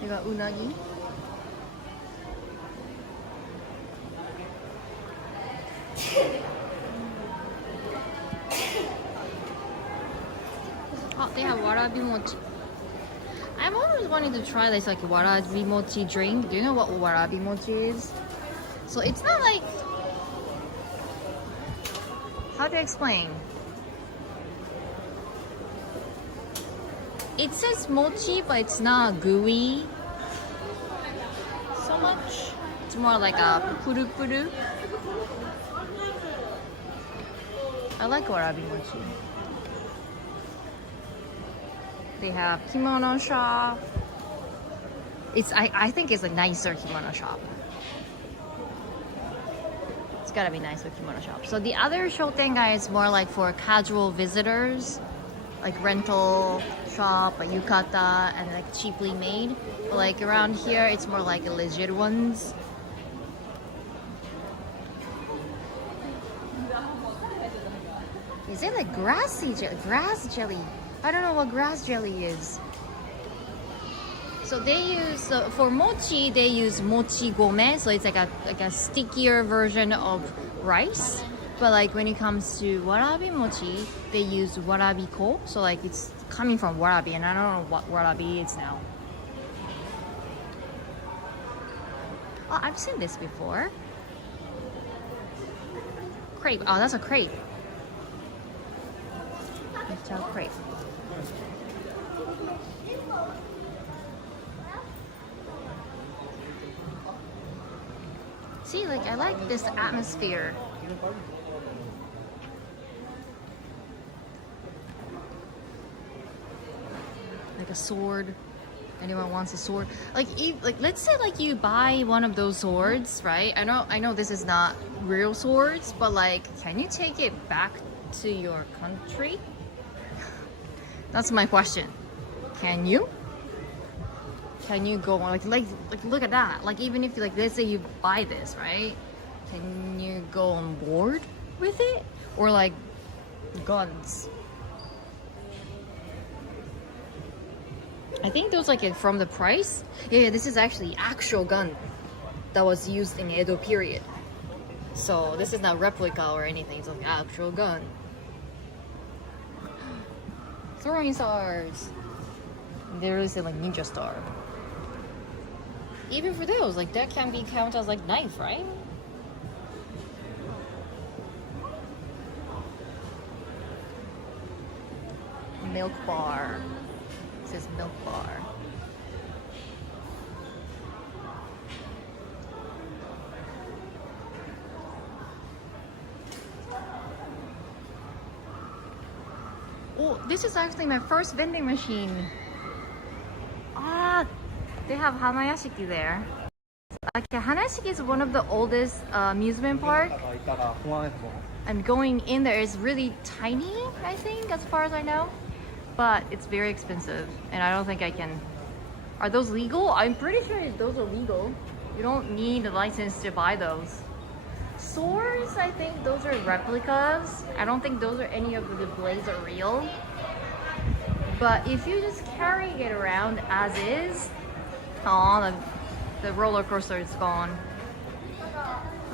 이거 unagi. Oh, they have warabi mochi. I'm always wanting to try this like warabi mochi drink. Do you know what warabi mochi is? So it's not like... How to explain? It says mochi, but it's not gooey so much. It's more like a puru-puru. I like warabi mochi. They have kimono shop. I think it's a nicer kimono shop. It's gotta be nicer kimono shop. So the other shotengai is more like for casual visitors, like rental shop, a yukata, and like cheaply made. But like around here, it's more like legit ones. Is it like grass jelly? I don't know what grass jelly is. So they use for mochi, they use mochi gome, so it's like a stickier version of rice. But like when it comes to warabi mochi, they use warabi ko, so like it's coming from warabi, and I don't know what warabi is now. Oh, I've seen this before. Crepe. Oh, that's a crepe. Let's try crepe. See, like I like this atmosphere. Like a sword. Anyone wants a sword? Like let's say like you buy one of those swords, right? I know this is not real swords, but like can you take it back to your country? That's my question. Can you? Can you go on like look at that? Like even if like let's say you buy this, right? Can you go on board with it? Or like guns? I think those like from the price. Yeah, this is actually actual gun that was used in Edo period. So this is not replica or anything. It's like actual gun. Throwing stars. There is a like ninja star. Even for those, like that can be counted as like knife, right? Milk bar. It says milk bar. Oh, this is actually my first vending machine. Ah, they have Hanayashiki there. Okay, Hanayashiki is one of the oldest amusement park. And going in there is really tiny, I think, as far as I know. But it's very expensive, and I don't think I can. Are those legal? I'm pretty sure those are legal. You don't need a license to buy those. Swords, I think those are replicas. I don't think those are any of the blades are real. But if you just carry it around as is, oh, the roller coaster is gone.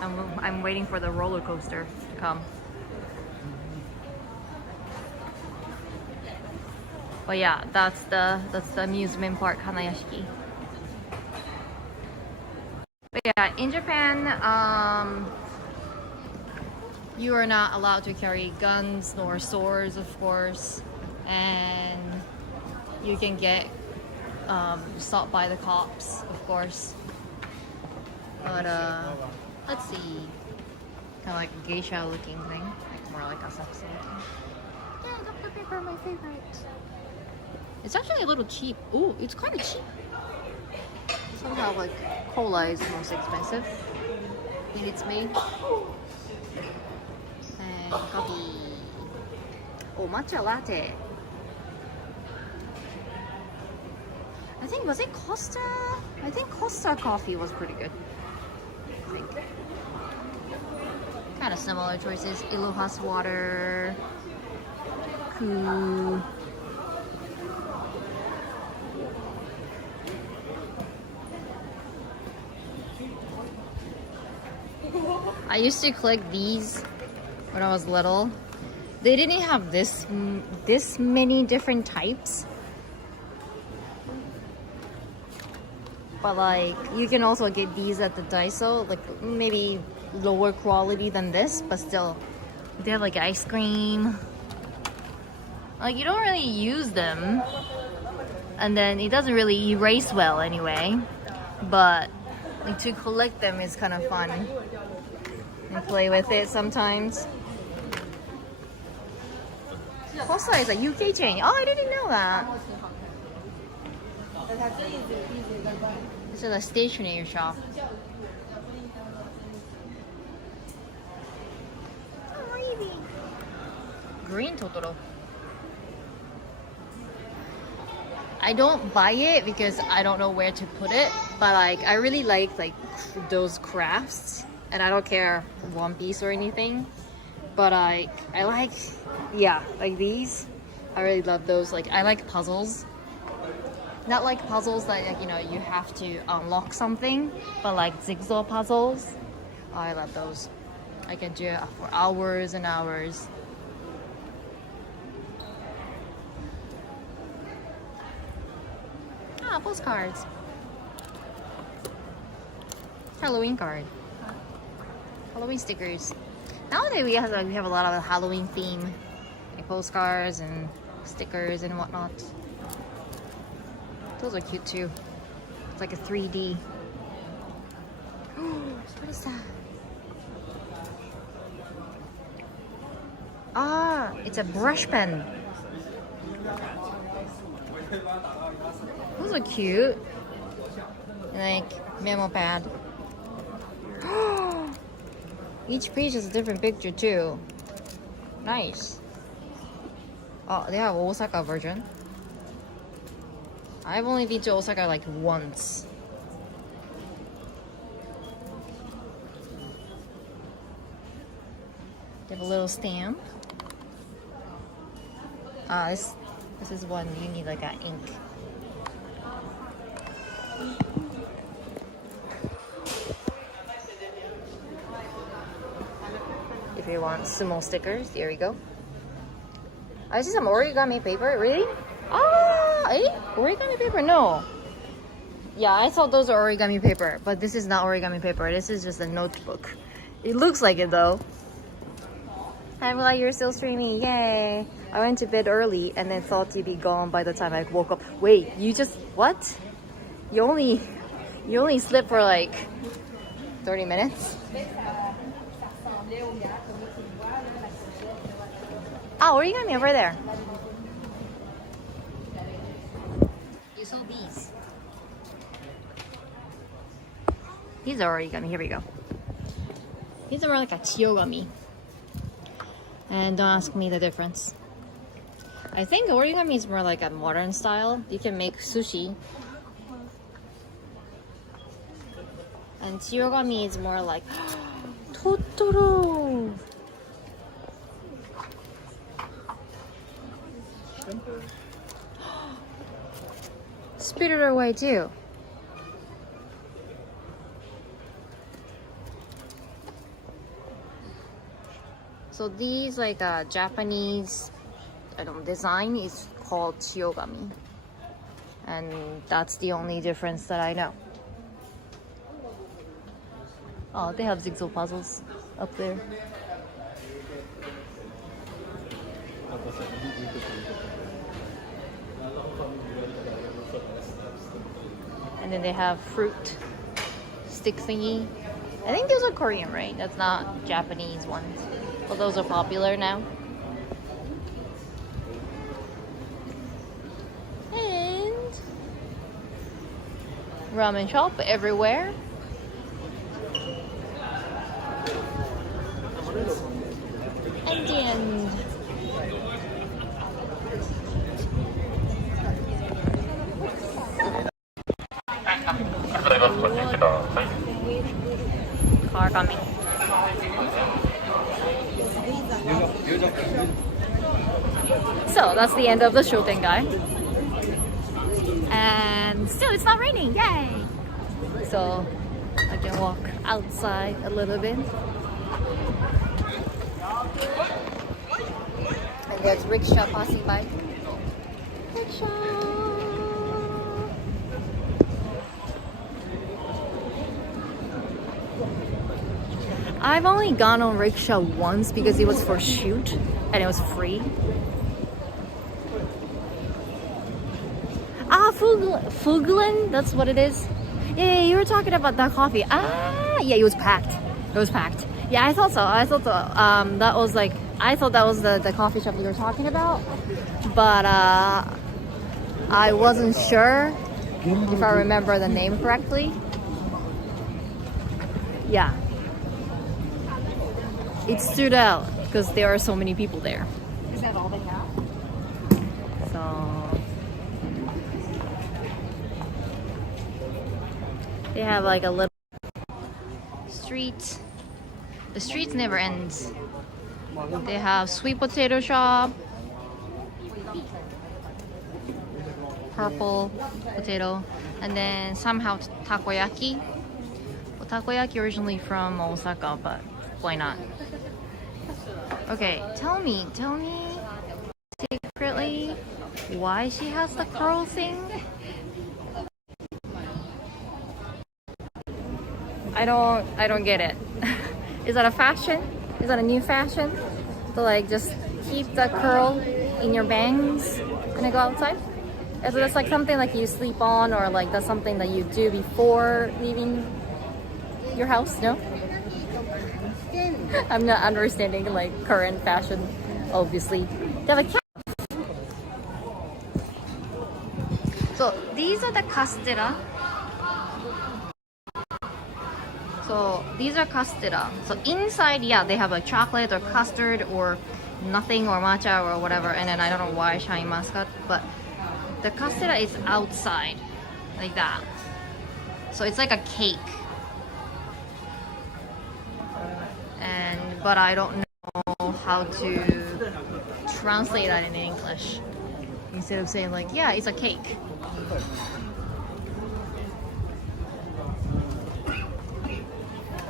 I'm waiting for the roller coaster to come. But yeah, that's the amusement park, Hanayashiki. But yeah, in Japan, you are not allowed to carry guns nor swords, of course, and you can get stopped by the cops, of course. But let's see, kind of like a geisha-looking thing, like more like Asakusa looking. Yeah, the paper are my favorite. It's actually a little cheap. Ooh, it's kind of cheap. Somehow, like, cola is the most expensive thing it's made. And coffee. Oh, matcha latte. I think, was it Costa? I think Costa coffee was pretty good. I think. Kind of similar choices. Ilohas water. Ku. I used to collect these when I was little. They didn't have this many different types. But like, you can also get these at the Daiso, like maybe lower quality than this, but still, they have like ice cream. Like, you don't really use them, and then it doesn't really erase well anyway. But like, to collect them is kind of fun. And play with it sometimes. Costa is a UK chain. Oh, I didn't know that. This is a stationery shop. Green Totoro. I don't buy it because I don't know where to put it, but like I really like those crafts, and I don't care One Piece or anything, but I like, yeah, like these. I really love those. Like I like puzzles, not like puzzles that, like, you know, you have to unlock something, but like jigsaw puzzles. Oh, I love those. I can do it for hours and hours. Ah, postcards. Halloween card. Halloween stickers. Nowadays we have a lot of Halloween theme, like postcards and stickers and whatnot. Those are cute too. It's like a 3D. What is that? Ah, it's a brush pen. Those are cute. Like memo pad. Each page has a different picture too. Nice. Oh, they have Osaka version. I've only been to Osaka like once. They have a little stamp. This is one you need like an ink. If you want sumo stickers, here we go. I see some origami paper. Really? Origami paper? No. Yeah, I thought those are origami paper, but this is not origami paper. This is just a notebook. It looks like it though. I'm glad you're still streaming. Yay! I went to bed early and then thought you'd be gone by the time I woke up. Wait, you just what? You only slept for like 30 minutes? Oh, origami over there. You saw these. These are origami. Here we go. These are more like a chiyogami. And don't ask me the difference. I think origami is more like a modern style. You can make sushi. And chiyogami is more like Totoro. Spirited Away too. So these like Japanese design is called chiyogami, and that's the only difference that I know. Oh, they have jigsaw puzzles up there. And then they have fruit stick thingy. I think those are Korean, right? That's not Japanese ones. But those are popular now. And ramen shop everywhere. And the end. Car coming. So that's the end of the shotengai. And still it's not raining, yay! So I can walk outside a little bit. And there's rickshaw passing by. Rickshaw! I've only gone on rickshaw once because it was for shoot and it was free. Ah, Fuglen, that's what it is. Yeah, you were talking about that coffee. Ah, yeah, it was packed. It was packed. Yeah, I thought so. I thought that was like, I thought that was the coffee shop you were talking about, but I wasn't sure if I remember the name correctly. Yeah. It stood out because there are so many people there. Is that all they have? So they have like a little street. The street never ends. They have sweet potato shop, purple potato, and then somehow takoyaki. Well, takoyaki originally from Osaka, but why not? Okay, tell me secretly why she has the curl thing. I don't get it. Is that a fashion? Is that a new fashion? To like just keep the curl in your bangs when you go outside? Is it like something like you sleep on, or like that's something that you do before leaving your house? No? I'm not understanding like current fashion, obviously. They have a cat. So these are the castella. So these are castella. So inside, yeah, they have a chocolate or custard or nothing or matcha or whatever. And then I don't know why shine mascot, but the castella is outside, like that. So it's like a cake. But I don't know how to translate that in English. Instead of saying like, yeah, it's a cake.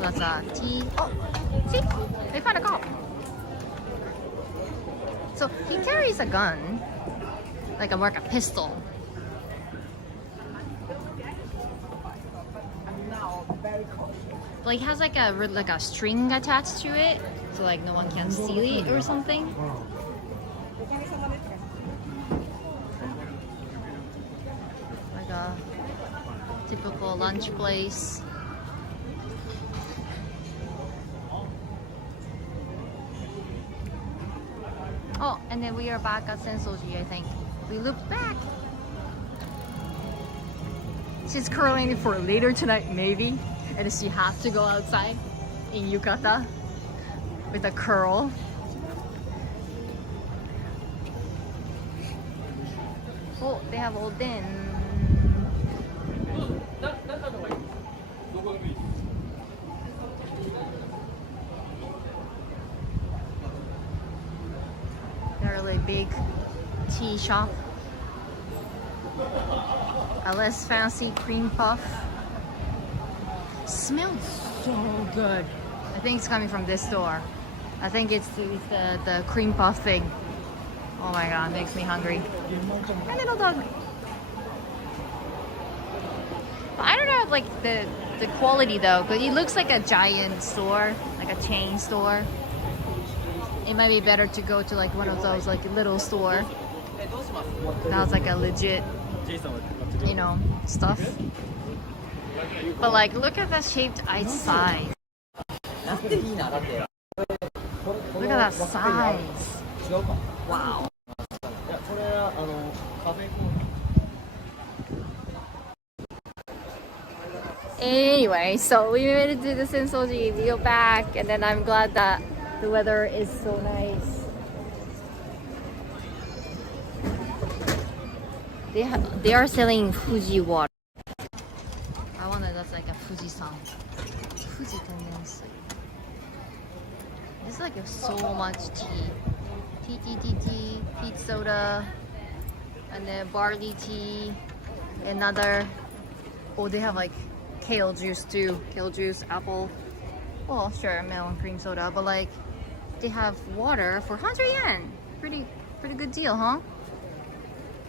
That's a tea. Oh, see? They found a cop. So he carries a gun, like a pistol. Like it has like a string attached to it, so like no one can steal it or something. Like a typical lunch place. Oh, and then we are back at Senso-ji, I think. We looped back. She's curling for later tonight, maybe. And she has to go outside in yukata with a curl. Oh, they have oden. They're a really big tea shop. A less fancy cream puff. Smells so good. I think it's coming from this store. I think it's the cream puff thing. Oh my god, makes me hungry. My little dog. But I don't know like the quality though, but it looks like a giant store, like a chain store. It might be better to go to like one of those like little store that has like a legit, you know, stuff. But like, look at that shaped ice size. Look at that size. Wow. Anyway, so we made it to the Senso-ji. We go back, and then I'm glad that the weather is so nice. They are selling Fuji water. I wonder that's like a Fuji-san. Fuji tendency. There's like so much tea. Tea, peach soda, and then barley tea, another. Oh, they have like kale juice too. Kale juice, apple. Well, sure, melon cream soda, but like they have water for 100 yen. Pretty good deal, huh?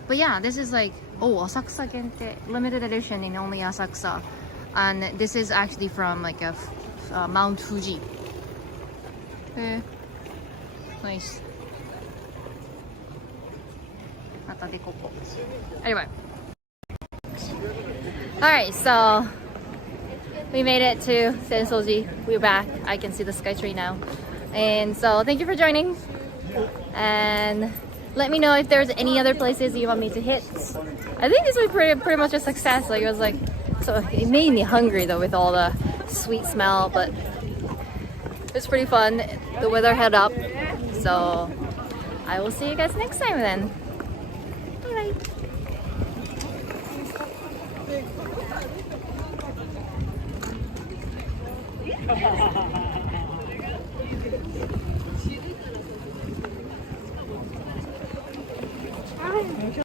But yeah, this is like, oh, Asakusa Gente, limited edition in only Asakusa. And this is actually from like a Mount Fuji. Nice. Anyway. Alright, so we made it to Senso-ji. We're back. I can see the SkyTree now. And so thank you for joining. And Let me know if there's any other places you want me to hit. I think this was pretty much a success. Like it was like, so it made me hungry though with all the sweet smell, but it was pretty fun. The weather held up, so I will see you guys next time then. Bye bye.